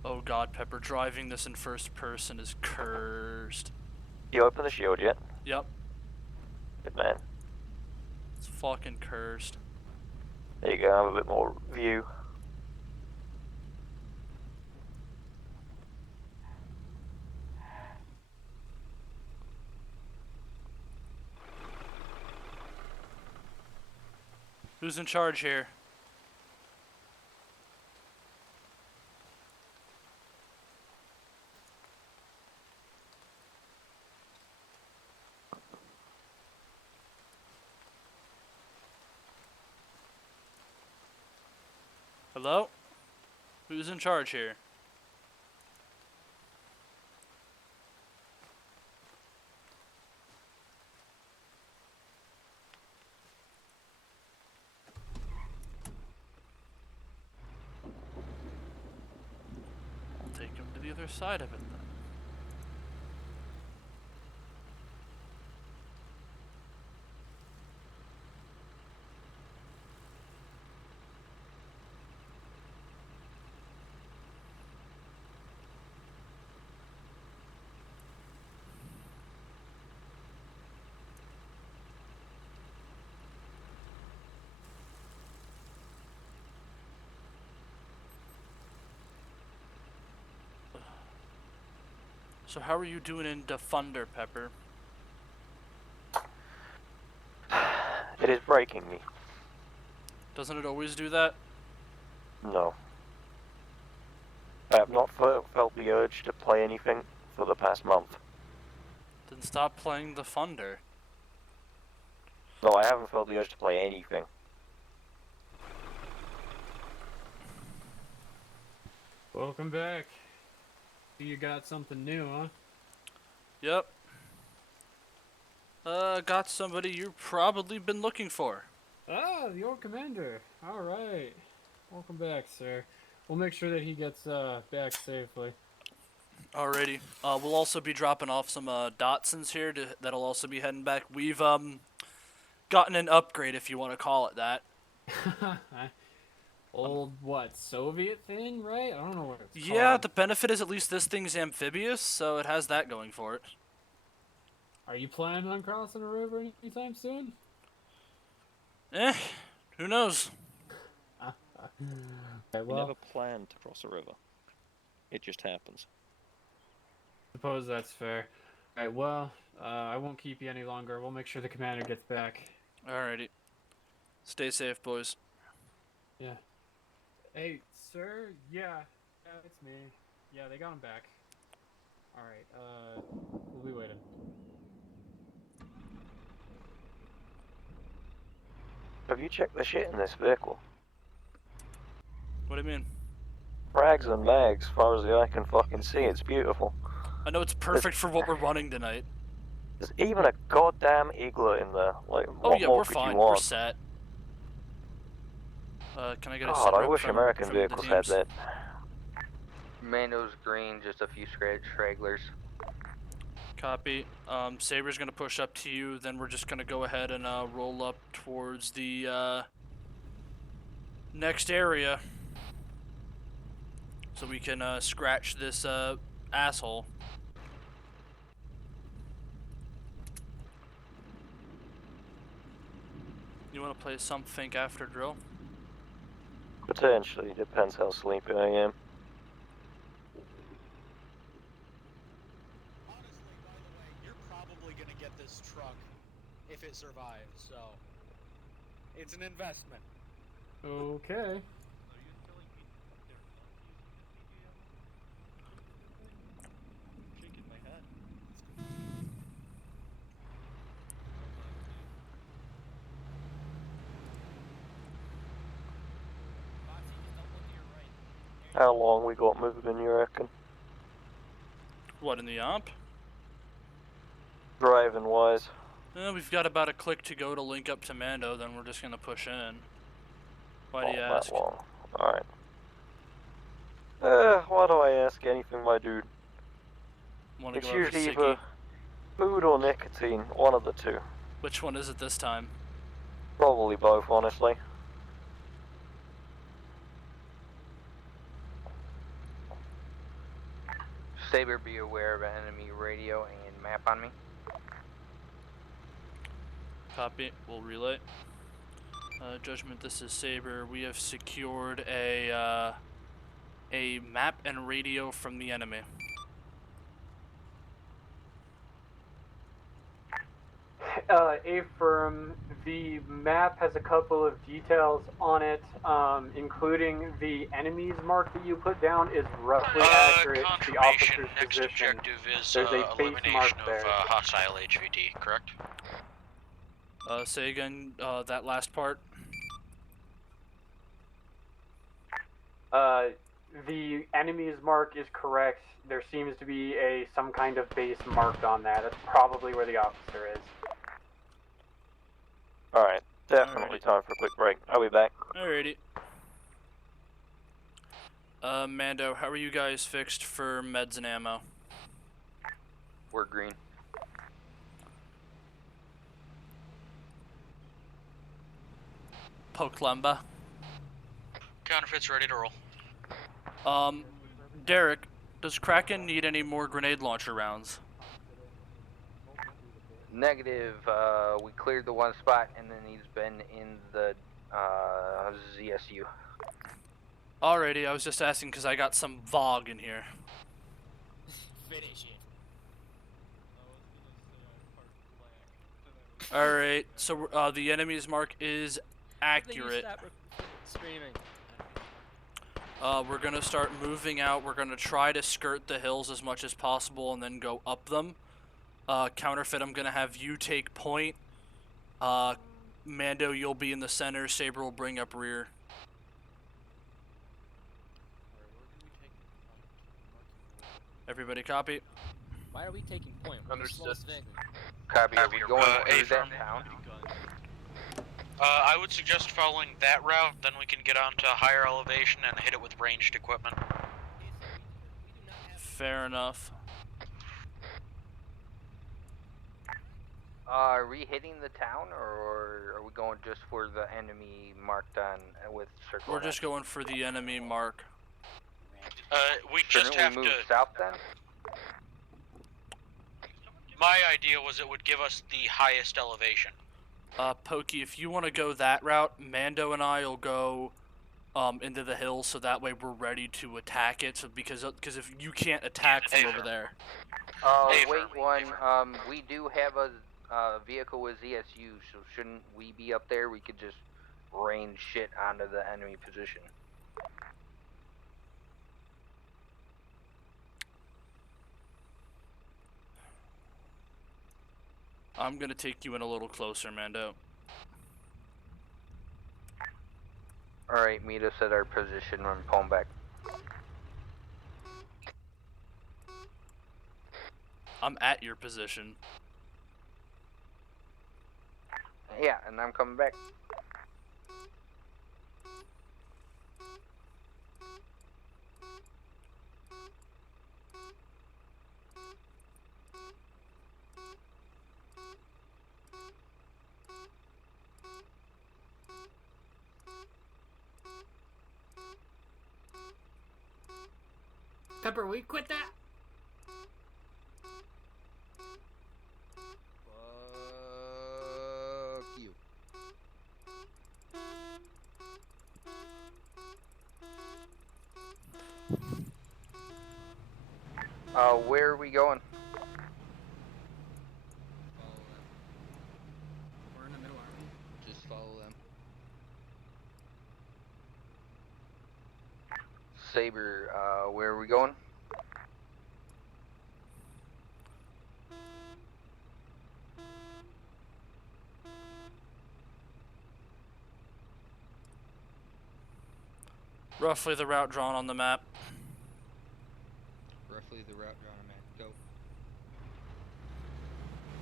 Oh god, Pepper, driving this in first person is cursed. You open the shield yet? Yep, Good man. it's fucking cursed. There you go, have a bit more view. Who's in charge here? Hello? Who's in charge here? I'll take him to the other side of it then. So how are you doing in Thunder, Pepper? It is breaking me. Doesn't it always do that? No. I have not felt the urge to play anything for the past month. Then stop playing the Thunder. No, I haven't felt the urge to play anything. Welcome back. See, you got something new, huh? Yep. Got somebody you've probably been looking for. Ah, the old commander. All right. Welcome back, sir. We'll make sure that he gets back safely. Alrighty. We'll also be dropping off some Datsuns here that'll also be heading back. We've gotten an upgrade, if you want to call it that. Old what, Soviet thing, right? I don't know what it's Yeah, called. the benefit is at least this thing's amphibious, so it has that going for it. Are you planning on crossing a river anytime soon? Who knows? Okay, We well, never planned to cross a river. It just happens. suppose that's fair. Alright, well, I won't keep you any longer. We'll make sure the commander gets back. Alrighty. Stay safe, boys. Yeah. Hey, sir? Yeah, it's me. Yeah, they got him back. Alright, we'll be waiting. Have you checked the shit in this vehicle? What do you mean? Frags and mags, as far as the eye can fucking see, it's beautiful. I know it's perfect for what we're running tonight. There's even a goddamn igloo in there. Like, Oh what yeah, more we're could fine. you We're want? set. Can I get a God, I sit-rep wish from American the vehicles had teams? that. Mando's green, just a few stragglers. Copy. Saber's gonna push up to you, then we're just gonna go ahead and roll up towards the next area. So we can scratch this asshole. You wanna play something after drill? Potentially, depends how sleepy I am. You're probably gonna get this truck if it survives, so it's an investment. Okay. Shaking my head. How long we got moving, you reckon? What, in the op? Driving wise. We've got about a click to go to link up to Mando, then we're just gonna push in. Why do you Not ask? that long. Alright. Why do I ask anything, my dude? Wanna It's go over usually Siggy? either food or nicotine, one of the two. Which one is it this time? Probably both, honestly. Saber, be aware of enemy radio and map on me. Copy. We'll relay. Judgment, this is Saber. We have secured a map and radio from the enemy. A-firm, the map has a couple of details on it, including the enemy's mark that you put down is roughly accurate to the officer's Next position. objective is There's a base mark elimination of there. hostile HVT, correct? Say again, that last part. The enemy's mark is correct. There seems to be some kind of base marked on that. That's probably where the officer is. Alright, definitely time for a quick break. I'll be back. Alrighty. Mando, how are you guys fixed for meds and ammo? We're green. Poklemba. Counterfeit's ready to roll. Derek, does Kraken need any more grenade launcher rounds? Negative. We cleared the one spot, and then he's been in the ZSU. Alrighty, I was just asking because I got some VOG in here. Finish it. Alright, so the enemy's mark is accurate. Screaming. We're gonna start moving out. We're gonna try to skirt the hills as much as possible and then go up them. Counterfeit, I'm gonna have you take point. Mando, you'll be in the center. Saber will bring up rear. Everybody copy? Why are we taking point? We're the slowest vehicle. Copy. Are we going through A-firm. that town? I would suggest following that route, then we can get onto higher elevation and hit it with ranged equipment. Fair enough. Are we hitting the town, or are we going just for the enemy marked on with circle? We're just going for the enemy mark. We just have move to... south then? My idea was it would give us the highest elevation. Pokey, if you want to go that route, Mando and I will go into the hills, so that way we're ready to attack it. So because if you can't attack from over there. Wait one. We do have a vehicle with ZSU, so shouldn't we be up there? We could just rain shit onto the enemy position. I'm gonna take you in a little closer, Mando. Alright, meet us at our position when pulling back. I'm at your position. Yeah, and I'm coming back. Pepper, will you quit that? Fuck you. Where are we going? We're in the middle, aren't we? Just follow them. Saber, where are we going? Roughly the route drawn on the map. Roughly the route drawn on map. Go.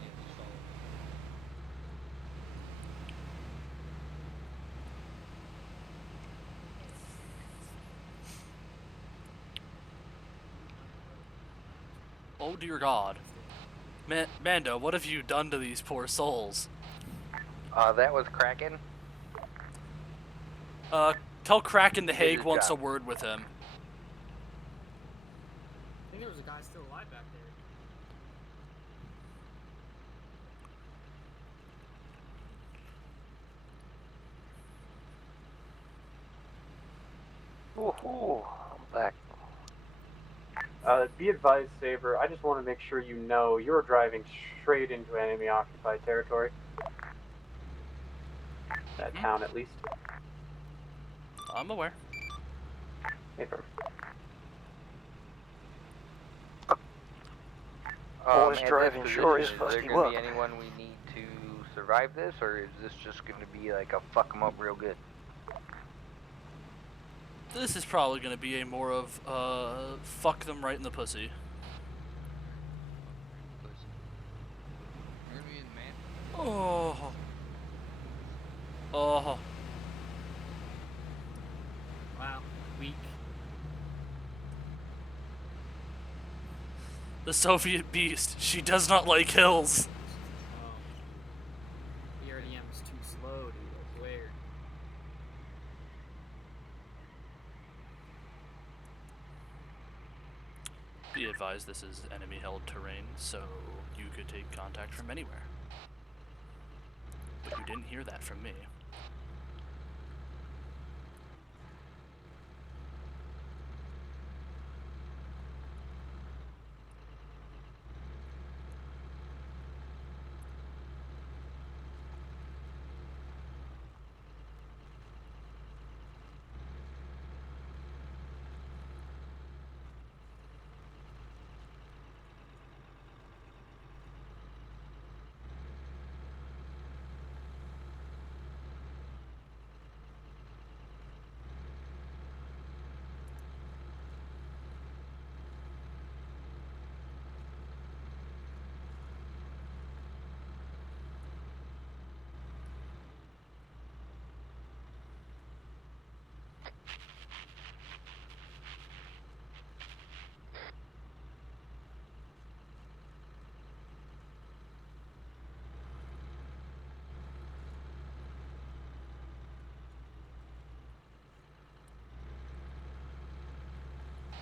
Yeah, just follow. Oh dear God. Mando, what have you done to these poor souls? That was Kraken. Tell Kraken the Did Hague his wants a job. word with him. I think there was a guy still alive back there. Woohoo! I'm back. Be advised, Saber. I just want to make sure you know you're driving straight into enemy occupied territory. That town, at least. I'm aware. Paper. At Boys driving this sure is position, is there fusty going to work. be anyone we need to survive this, or is this just going to be like a fuck 'em up real good? This is probably going to be a more of fuck them right in the pussy. Oh. Oh. Wow, weak. The Soviet beast. She does not like hills. BRDM is too slow, dude. I swear. Be advised, this is enemy-held terrain, so you could take contact from anywhere. But you didn't hear that from me.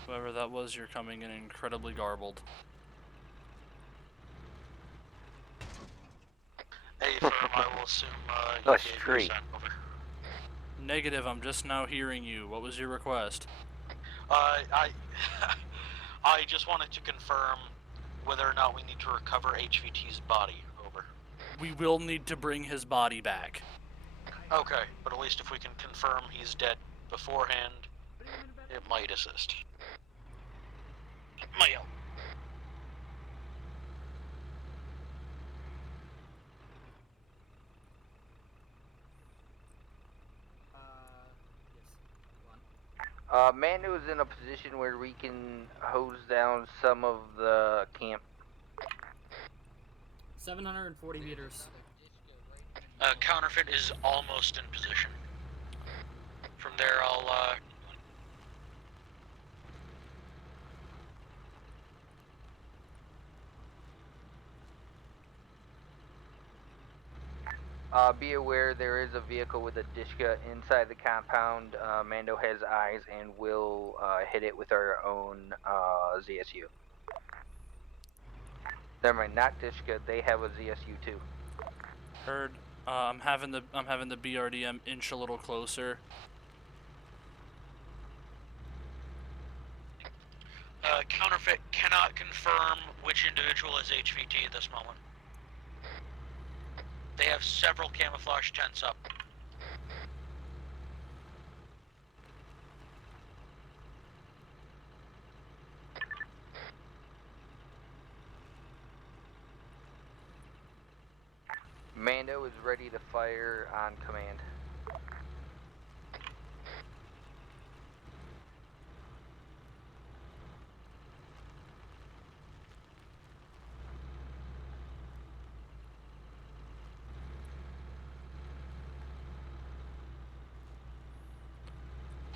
Whoever that was, you're coming in incredibly garbled. Hey, firm, I will assume you Nice gave your tree. send over. Negative, I'm just now hearing you. What was your request? I I just wanted to confirm whether or not we need to recover HVT's body. Over. We will need to bring his body back. Okay, but at least if we can confirm he's dead beforehand, it might assist. Might help. Mando's in a position where we can hose down some of the camp. 740 meters. Counterfeit is almost in position. From there, I'll Be aware there is a vehicle with a Dishka inside the compound. Mando has eyes and will hit it with our own ZSU. Never mind, not Dishka. They have a ZSU too. Heard. I'm having the BRDM inch a little closer. Counterfeit cannot confirm which individual is HVT at this moment. They have several camouflage tents up. Mando is ready to fire on command.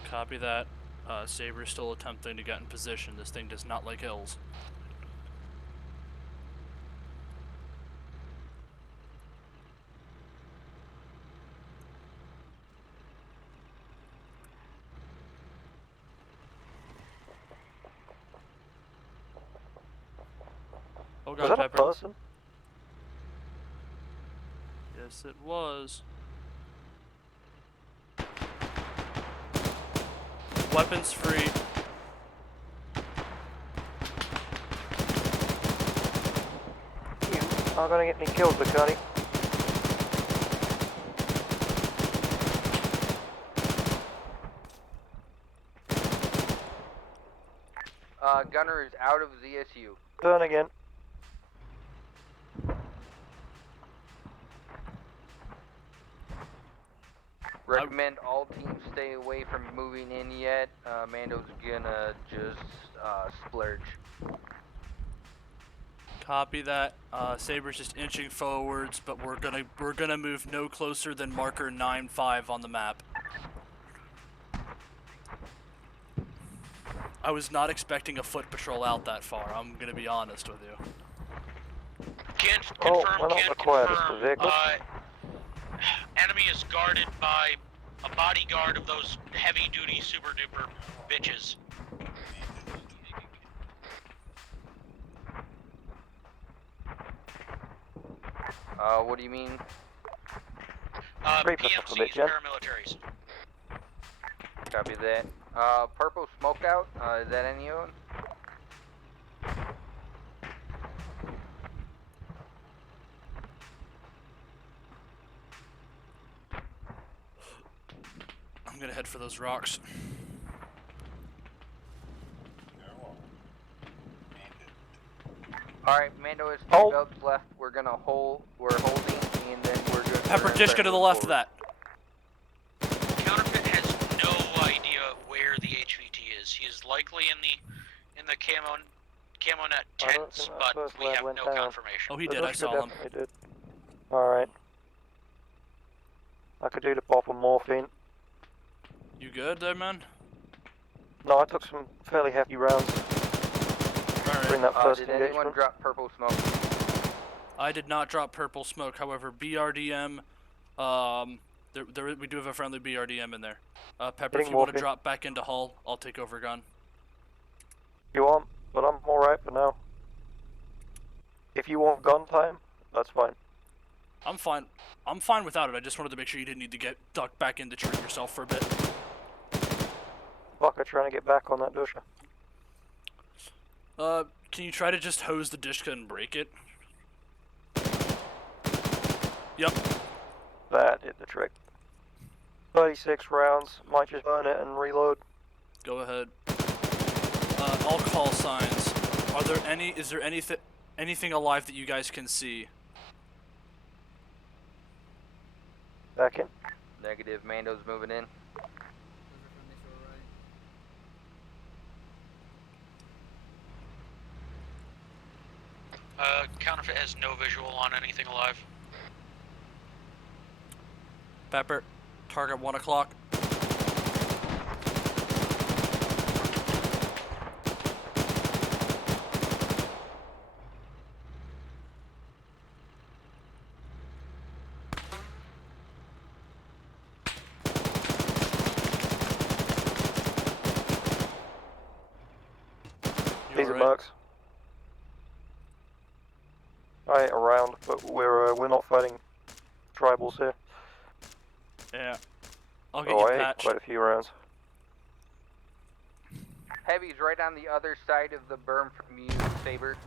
Copy that. Saber's still attempting to get in position. This thing does not like hills. Oh God, Was that a Pepper. person? Yes, it was. Weapons free. Not gonna get any kills, Bacardi. Gunner is out of ZSU. Turn again. Recommend all teams stay away from moving in yet. Mando's gonna just splurge. Copy that. Saber's just inching forwards, but we're gonna move no closer than marker 9-5 on the map. I was not expecting a foot patrol out that far. I'm gonna be honest with you. Can't Oh, confirm, we're not can't required confirm. for vehicles. Enemy is guarded by a bodyguard of those heavy-duty super-duper bitches. What do you mean? PMCs, paramilitaries. Copy that. Purple smokeout, is that anyone? I'm gonna head for those rocks. Alright, Mando has 2 belts left. We're holding, and then we're good. Pepper, just go to the left of that. Counterfeit has no idea where the HVT is. He is likely in the camo net tents, but we have no confirmation. Oh, he did. I saw him. Did. Alright. I could do the pop of morphine. You good there, man? No, I took some fairly hefty rounds. Bring that first did engagement. anyone drop purple smoke? I did not drop purple smoke. However, BRDM, we do have a friendly BRDM in there. Pepper, if you want to drop back into hull, I'll take over gun. You want, but I'm alright for now. If you want gun time, that's fine. I'm fine. I'm fine without it. I just wanted to make sure you didn't need to get ducked back into treat yourself for a bit. Fuck, I'm trying to get back on that dusher. Can you try to just hose the dishka and break it? Yep. That did the trick. 36 rounds, might just burn it and reload. Go ahead. All call signs. Is there anything alive that you guys can see? Back in. Negative, Mando's moving in. Counterfeit has no visual on anything alive. Pepper, target 1 o'clock. These are bugs. I ain't around, but we're not fighting tribals here. Yeah. I'll get Oh, you I ate patched. quite a few rounds. Heavy's right on the other side of the berm from you, Saber.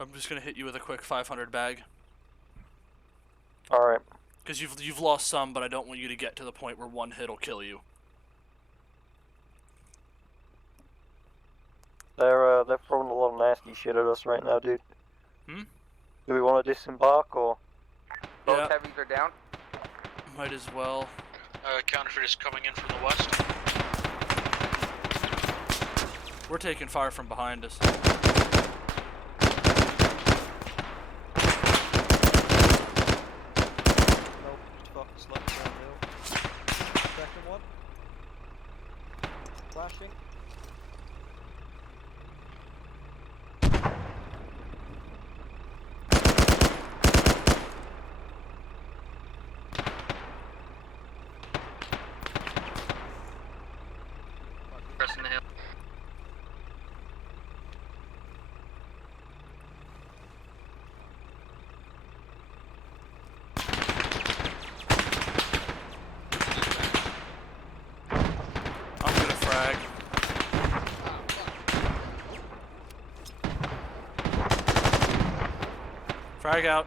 I'm just gonna hit you with a quick 500 bag. Alright. Because you've lost some, but I don't want you to get to the point where one hit will kill you. They're throwing a lot of nasty shit at us right now, dude. Hmm? Do we want to disembark or? Both heavies are down. Might as well. Counterfeit is coming in from the west. We're taking fire from behind us. Second one. Flashing. Pressing the hill. Frag out.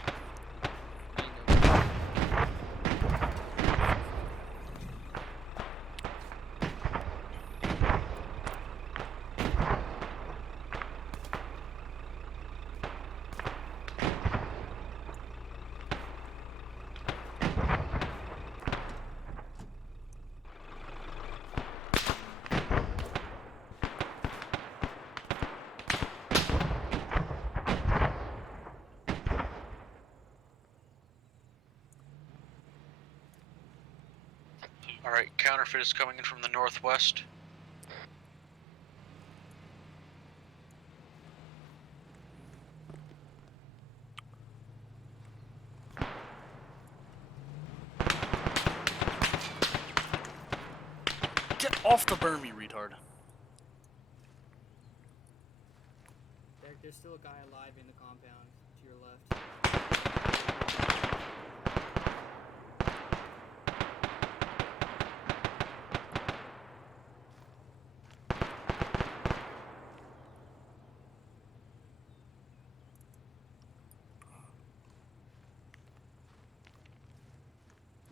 Alright, counterfeit is coming in from the northwest. Get off the berm, you retard. There's still a guy alive in the compound to your left.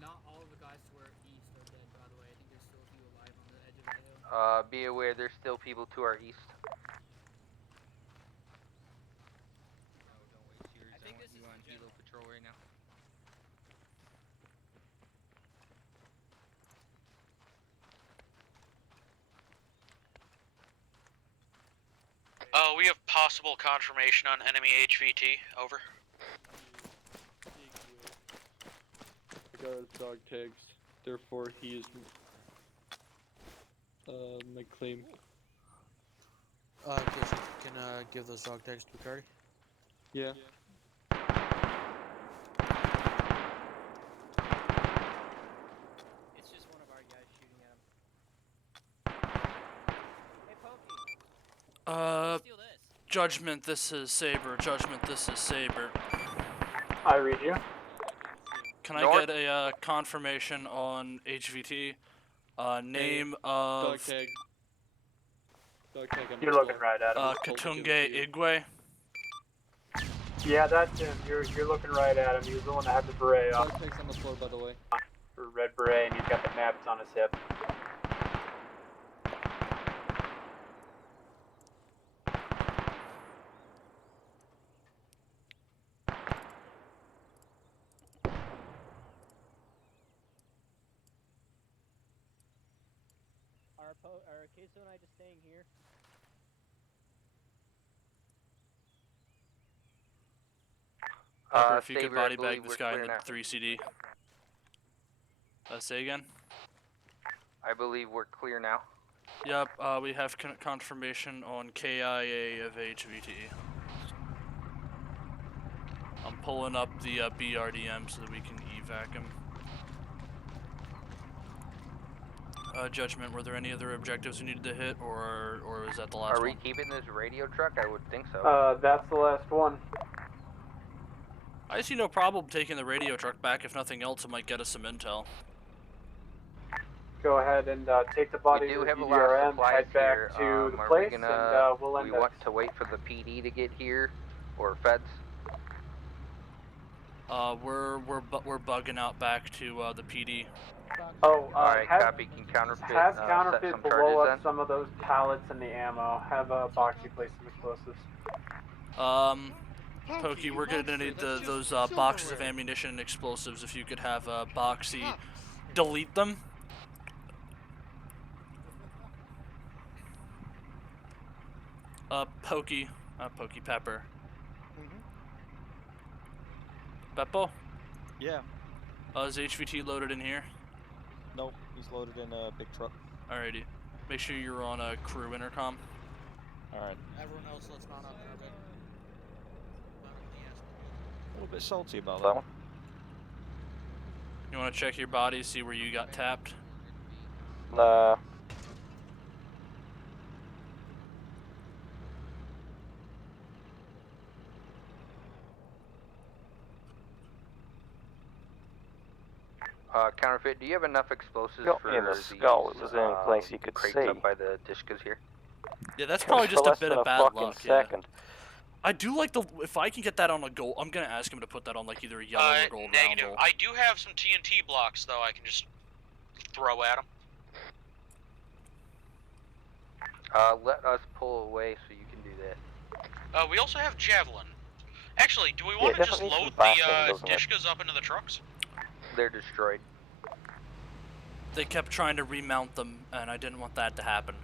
Not all of the guys to our east are dead, by the way. I think there's still a few alive on the edge of the hill. Be aware there's still people to our east. No, don't waste yours. I want you on Hilo Patrol right now. We have possible confirmation on enemy HVT. Over. I got his dog tags. Therefore, he is my claim. Casey, can give those dog tags to Bacardi? Yeah. It's just one of our guys shooting at him. Hey, Pokey. Judgment, this is Saber. Judgment, this is Saber. I read you. Can I get a confirmation on HVT? Name of... Dog tag. Dog tag on You're looking right at him. Katunge Igwe. Yeah, that's him. You're looking right at him. He was the one that had the beret on. Dog tag's on the floor, by the way. For red beret, and he's got the naps on his hip. Are Queso and I just staying here? If you could Saber, body I bag believe this we're guy in clear the now. 3 CD. Say again? I believe we're clear now. Yep, we have confirmation on KIA of HVT. I'm pulling up the BRDM so that we can evac him. Judgment, were there any other objectives we needed to hit, or is that the last one? Are we keeping this radio truck? I would think so. That's the last one. I see no problem taking the radio truck back. If nothing else, it might get us some intel. Go ahead and take the body We to do the have a lot of DRM, supplies head back here. to the Are place, we and gonna, we'll end we it. want to wait for the PD to get here, or feds? We're bugging out back to the PD. Oh, Alright, has copy. Can counterfeit, has set counterfeit some blow charges up then? some of those pallets and the ammo. Have Boxy place some explosives. Pokey, we're gonna need those boxes of ammunition and explosives. If you could have Boxy delete them. Pokey Pepper. Beppo? Yeah. Is HVT loaded in here? Nope, he's loaded in a big truck. Alrighty. Make sure you're on a crew intercom. Alright. Everyone else let's not up there, A little bit salty about that one. You want to check your body, see where you got tapped? Nah. Counterfeit, do you have enough explosives Got for me in the these, skull. It was the only place you could crates see. up by the Dishkas here? Yeah, that's probably For just a less bit than of bad fucking luck, second. I do like the. If I can get that on a gold, I'm gonna ask him to put that on like either a yellow or gold Negative. roundel. I do have some TNT blocks though. I can just throw at them. Let us pull away so you can do that. We also have javelin. Actually, do we Yeah, want to just definitely some load backing, the doesn't it? Dishkas up into the trucks? They're destroyed. They kept trying to remount them, and I didn't want that to happen.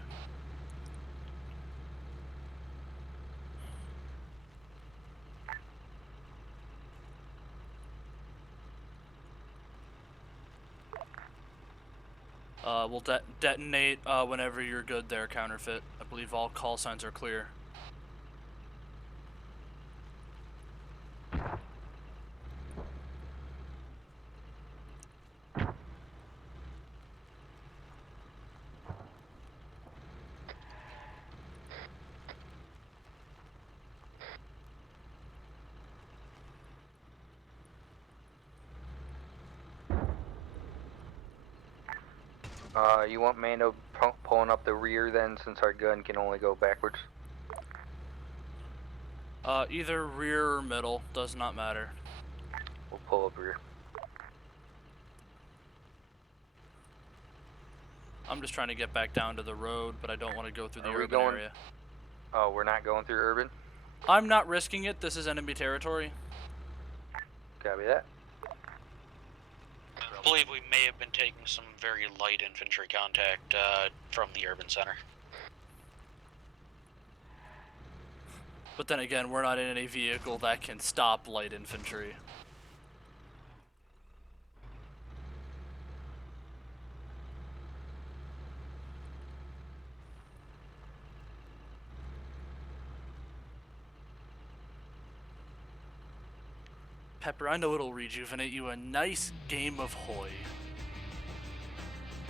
We'll detonate whenever you're good there, Counterfeit. I believe all call signs are clear. You want Mando pulling up the rear then, since our gun can only go backwards? Either rear or middle, does not matter. We'll pull up rear. I'm just trying to get back down to the road, but I don't want to go through the Are we urban going- area. Oh, we're not going through urban? I'm not risking it. This is enemy territory. Copy that. I believe we may have been taking some very light infantry contact from the urban center. But then again, we're not in any vehicle that can stop light infantry. Pepper, I know it'll rejuvenate you a nice game of Hoy.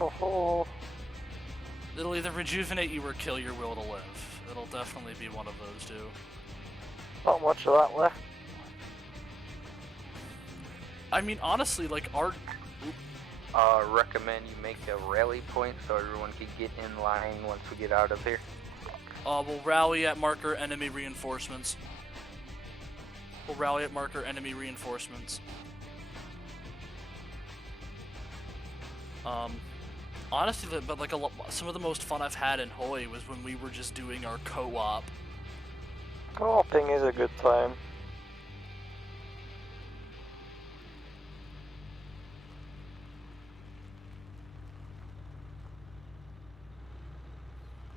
Oh. It'll either rejuvenate you or kill your will to live. It'll definitely be one of those two. Not much of that left. I mean, honestly, like, our... Recommend you make a rally point so everyone can get in line once we get out of here. We'll rally at marker enemy reinforcements. We'll rally at marker enemy reinforcements. Honestly, but like some of the most fun I've had in Hoy was when we were just doing our co-op. Co-oping is a good time.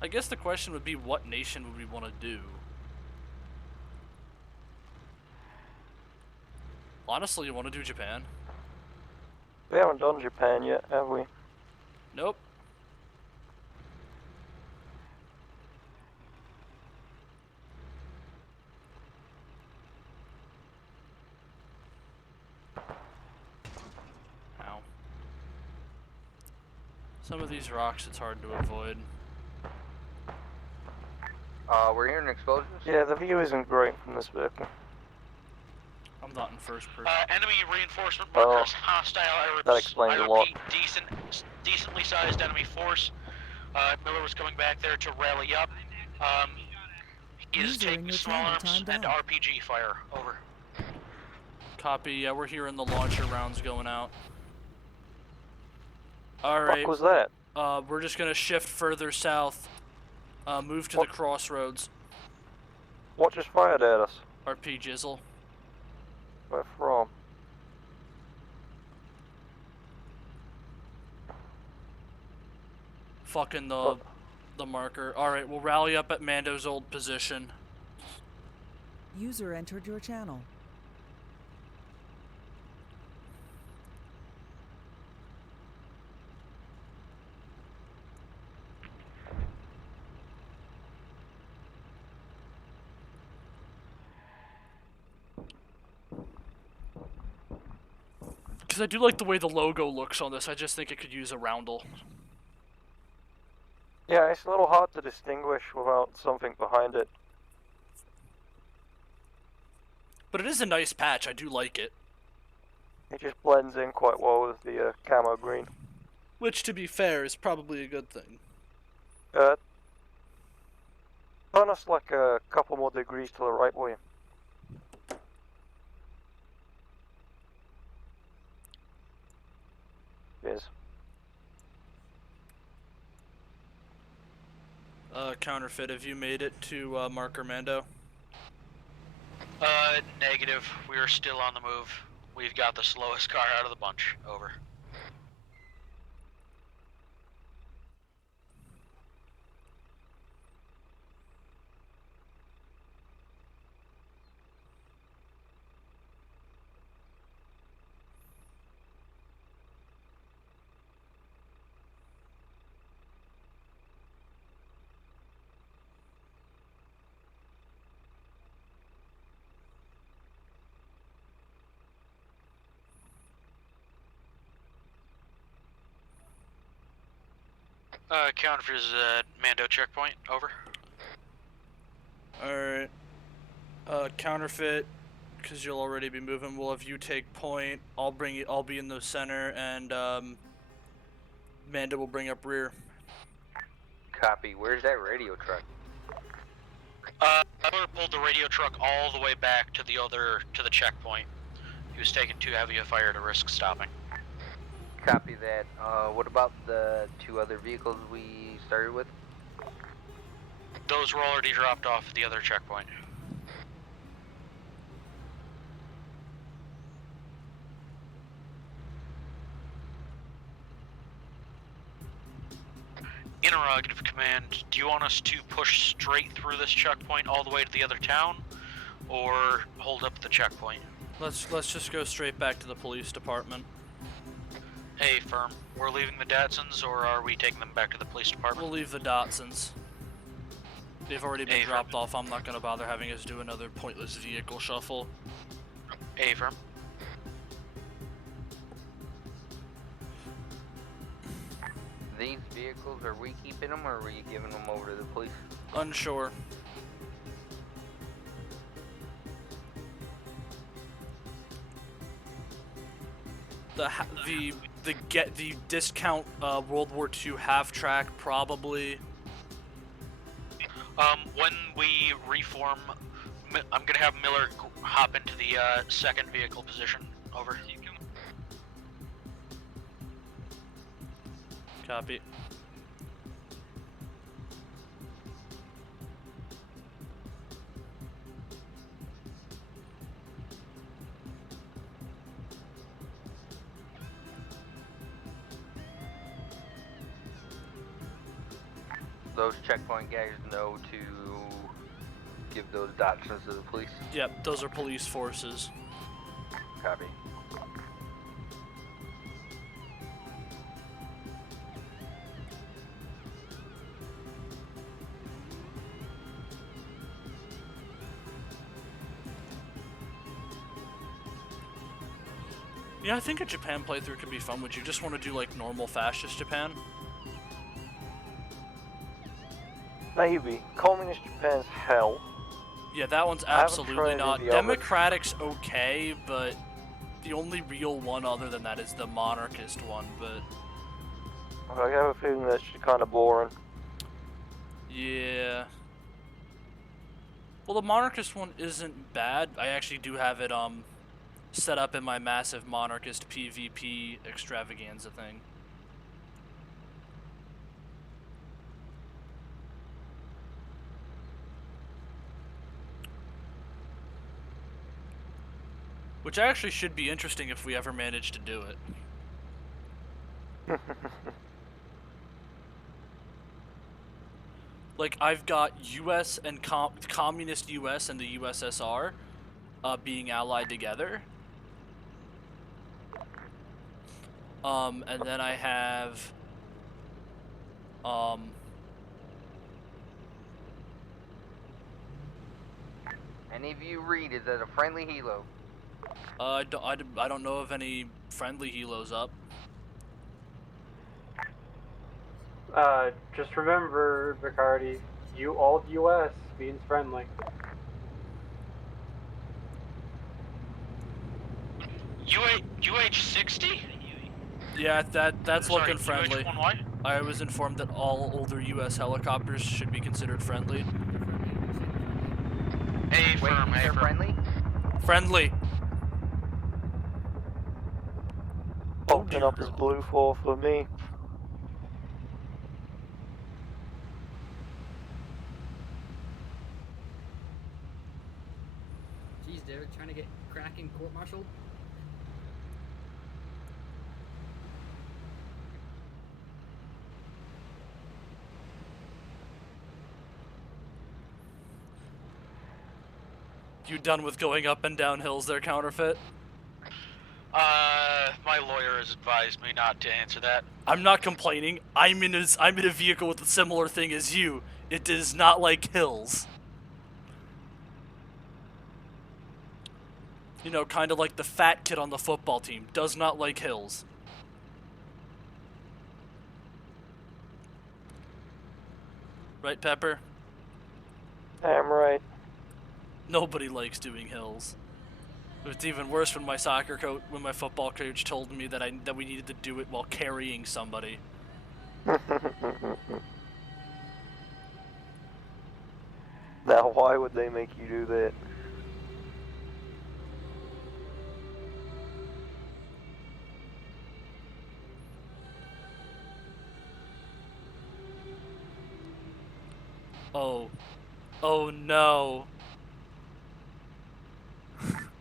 I guess the question would be, what nation would we want to do? Honestly, you want to do Japan? We haven't done Japan yet, have we? Nope. Ow. Some of these rocks, it's hard to avoid. We're hearing explosions? Yeah, the view isn't great from this vehicle. I'm not in first person. Enemy reinforcement markers, hostile. That explains I a lot. repeat, decently sized enemy force. Miller was coming back there to rally up. He is User in taking your small channel arms timed and out. RPG fire. Over. Copy, yeah, we're hearing the launcher rounds going out. Alright. What was that? We're just gonna shift further south. Move to the crossroads. What just fired at us? RP Jizzle. Where from? Fucking the marker. Alright, we'll rally up at Mando's old position. User entered your channel. Because I do like the way the logo looks on this. I just think it could use a roundel. Yeah, it's a little hard to distinguish without something behind it. But it is a nice patch. I do like it. It just blends in quite well with the camo green. Which, to be fair, is probably a good thing. Turn us like a couple more degrees to the right, will you? Yes. Counterfeit, have you made it to Marker Mando? Negative. We are still on the move. We've got the slowest car out of the bunch. Over. Counterfeit is Mando checkpoint. Over. Alright. Counterfeit, because you'll already be moving, we'll have you take point. I'll be in the center, and Mando will bring up rear. Copy. Where's that radio truck? Miller pulled the radio truck all the way back to the checkpoint. He was taking too heavy a fire to risk stopping. Copy that. What about the 2 other vehicles we started with? Those were already dropped off at the other checkpoint. Interrogative command, do you want us to push straight through this checkpoint all the way to the other town, or hold up at the checkpoint? Let's just go straight back to the police department. Hey, firm, we're leaving the Datsuns, or are we taking them back to the police department? We'll leave the Datsuns. They've already been dropped off. I'm not gonna bother having us do another pointless vehicle shuffle. Hey, firm. These vehicles, are we keeping them or are we giving them over to the police? Unsure. The discount World War II half track probably. When we reform, I'm gonna have Miller hop into the second vehicle position. Over. Copy. Those checkpoint guys know to give those Datsuns to the police? Yep, those are police forces. Copy. Yeah, I think a Japan playthrough could be fun. Would you just want to do like normal fascist Japan? Maybe. Communist Japan's hell. Yeah, that one's absolutely not. Democratic's okay, but the only real one other than that is the monarchist one, but... I have a feeling that's kind of boring. Yeah. Well, the monarchist one isn't bad. I actually do have it set up in my massive monarchist PvP extravaganza thing. Which actually should be interesting if we ever manage to do it. Like, I've got US and communist US and the USSR being allied together. And then I have Any of you read, is that a friendly helo? I don't know of any friendly helos up. Just remember, Bacardi, you old US means friendly. UH-60? Yeah, that's Sorry, looking friendly. UH-1Y? I was informed that all older US helicopters should be considered friendly. Confirm, Wait, they're friendly? Friendly. Open up is blue 4 for me. Jeez, they're trying to get Kraken court-martialed. You done with going up and down hills there, Counterfeit? My lawyer has advised me not to answer that. I'm not complaining. I'm in a vehicle with a similar thing as you. It does not like hills. You know, kind of like the fat kid on the football team. Does not like hills. Right, Pepper? I'm right. Nobody likes doing hills. It's even worse when my when my football coach told me that we needed to do it while carrying somebody. Now, why would they make you do that? Oh. Oh no.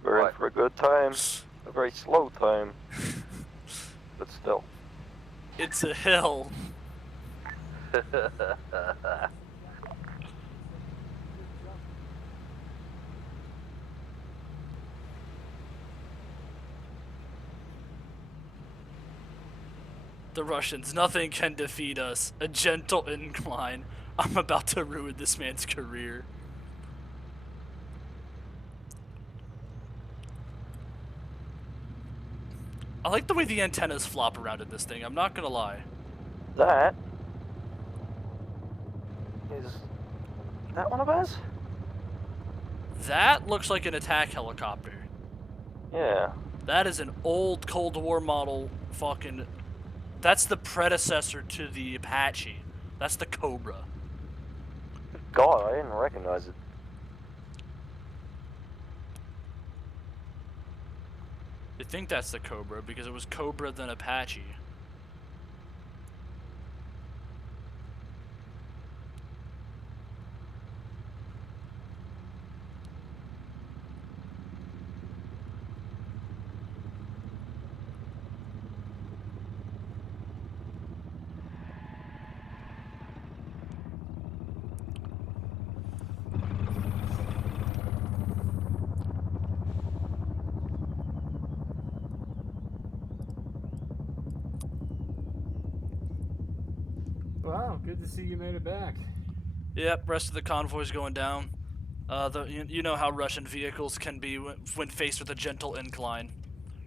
We're in for a good time. A very slow time. But still. It's a hill. The Russians, nothing can defeat us. A gentle incline. I'm about to ruin this man's career. I like the way the antennas flop around in this thing, I'm not gonna lie. That is that one of us? That looks like an attack helicopter. Yeah. That is an old Cold War model fucking... That's the predecessor to the Apache. That's the Cobra. God, I didn't recognize it. I think that's the Cobra because it was Cobra then Apache. Wow, good to see you made it back. Yep, rest of the convoy's going down. You know how Russian vehicles can be when faced with a gentle incline.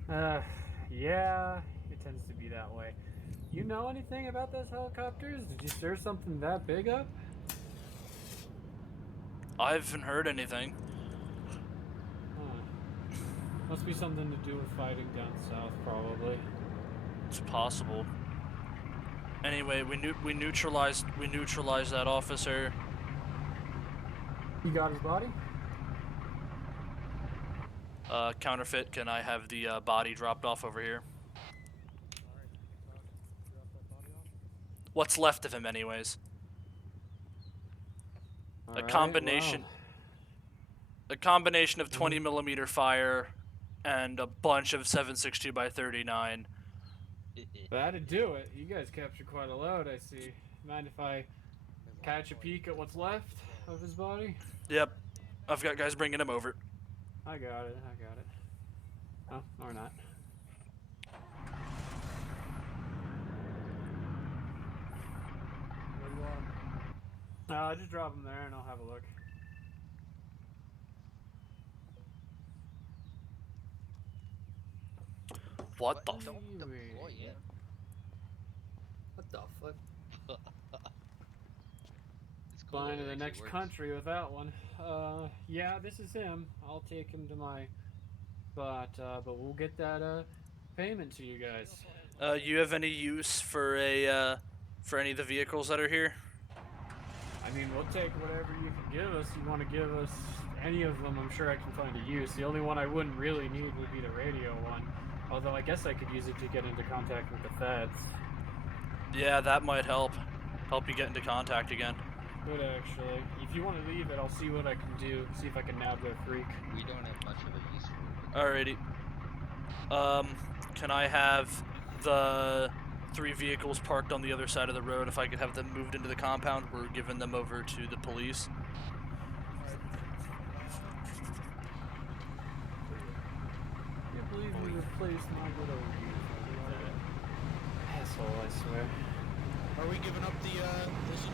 Yeah, it tends to be that way. You know anything about those helicopters? Did you stir something that big up? I haven't heard anything. Huh. Must be something to do with fighting down south, probably. It's possible. Anyway, we neutralized that officer. You got his body? Counterfeit, can I have the body dropped off over here? What's left of him, anyways? A combination of 20mm fire and a bunch of 7.62 by 39. That'd do it. You guys captured quite a load, I see. Mind if I catch a peek at what's left of his body? Yep. I've got guys bringing him over. I got it. Oh, or not. What do you want? Just drop him there and I'll have a look. What the fuck? What the fuck? Flying to the next country with that one. Yeah, this is him. I'll take him to my spot, but we'll get that payment to you guys. You have any use for for any of the vehicles that are here? I mean, we'll take whatever you can give us. You want to give us any of them, I'm sure I can find a use. The only one I wouldn't really need would be the radio one. Although I guess I could use it to get into contact with the feds. Yeah, that might help. Help you get into contact again. Good, actually. If you want to leave it, I'll see what I can do. See if I can nab their freak. We don't have much of a use for it. Alrighty. Can I have the 3 vehicles parked on the other side of the road? If I could have them moved into the compound, we're giving them over to the police. I can't believe you replaced my good old asshole, I swear. Are we giving up the Vision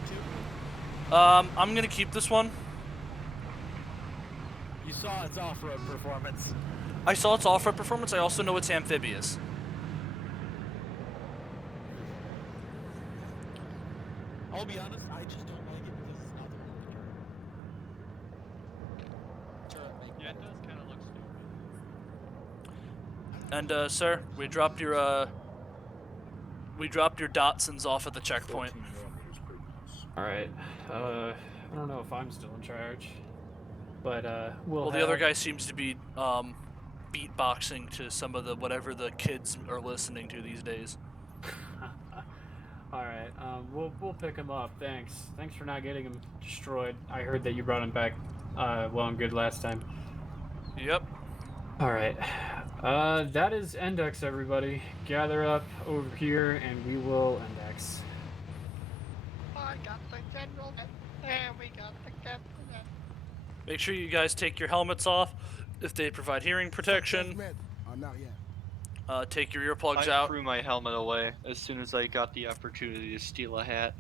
2? I'm gonna keep this one. You saw its off-road performance. I saw its off-road performance. I also know it's amphibious. I'll be honest, I just don't like it because it's not the turret. Yeah, it does kind of look stupid. And sir, we dropped your Datsuns off at the checkpoint. Alright, I don't know if I'm still in charge, but Well, the other guy seems to be beatboxing to some of the whatever the kids are listening to these days. Alright, we'll pick him up, thanks. Thanks for not getting him destroyed. I heard that you brought him back well and good last time. Yep. Alright, that is Index, everybody. Gather up over here and we will Index. I got the general, and we got the captain. Make sure you guys take your helmets off if they provide hearing protection. Not yet. Take your earplugs I out. threw my helmet away as soon as I got the opportunity to steal a hat.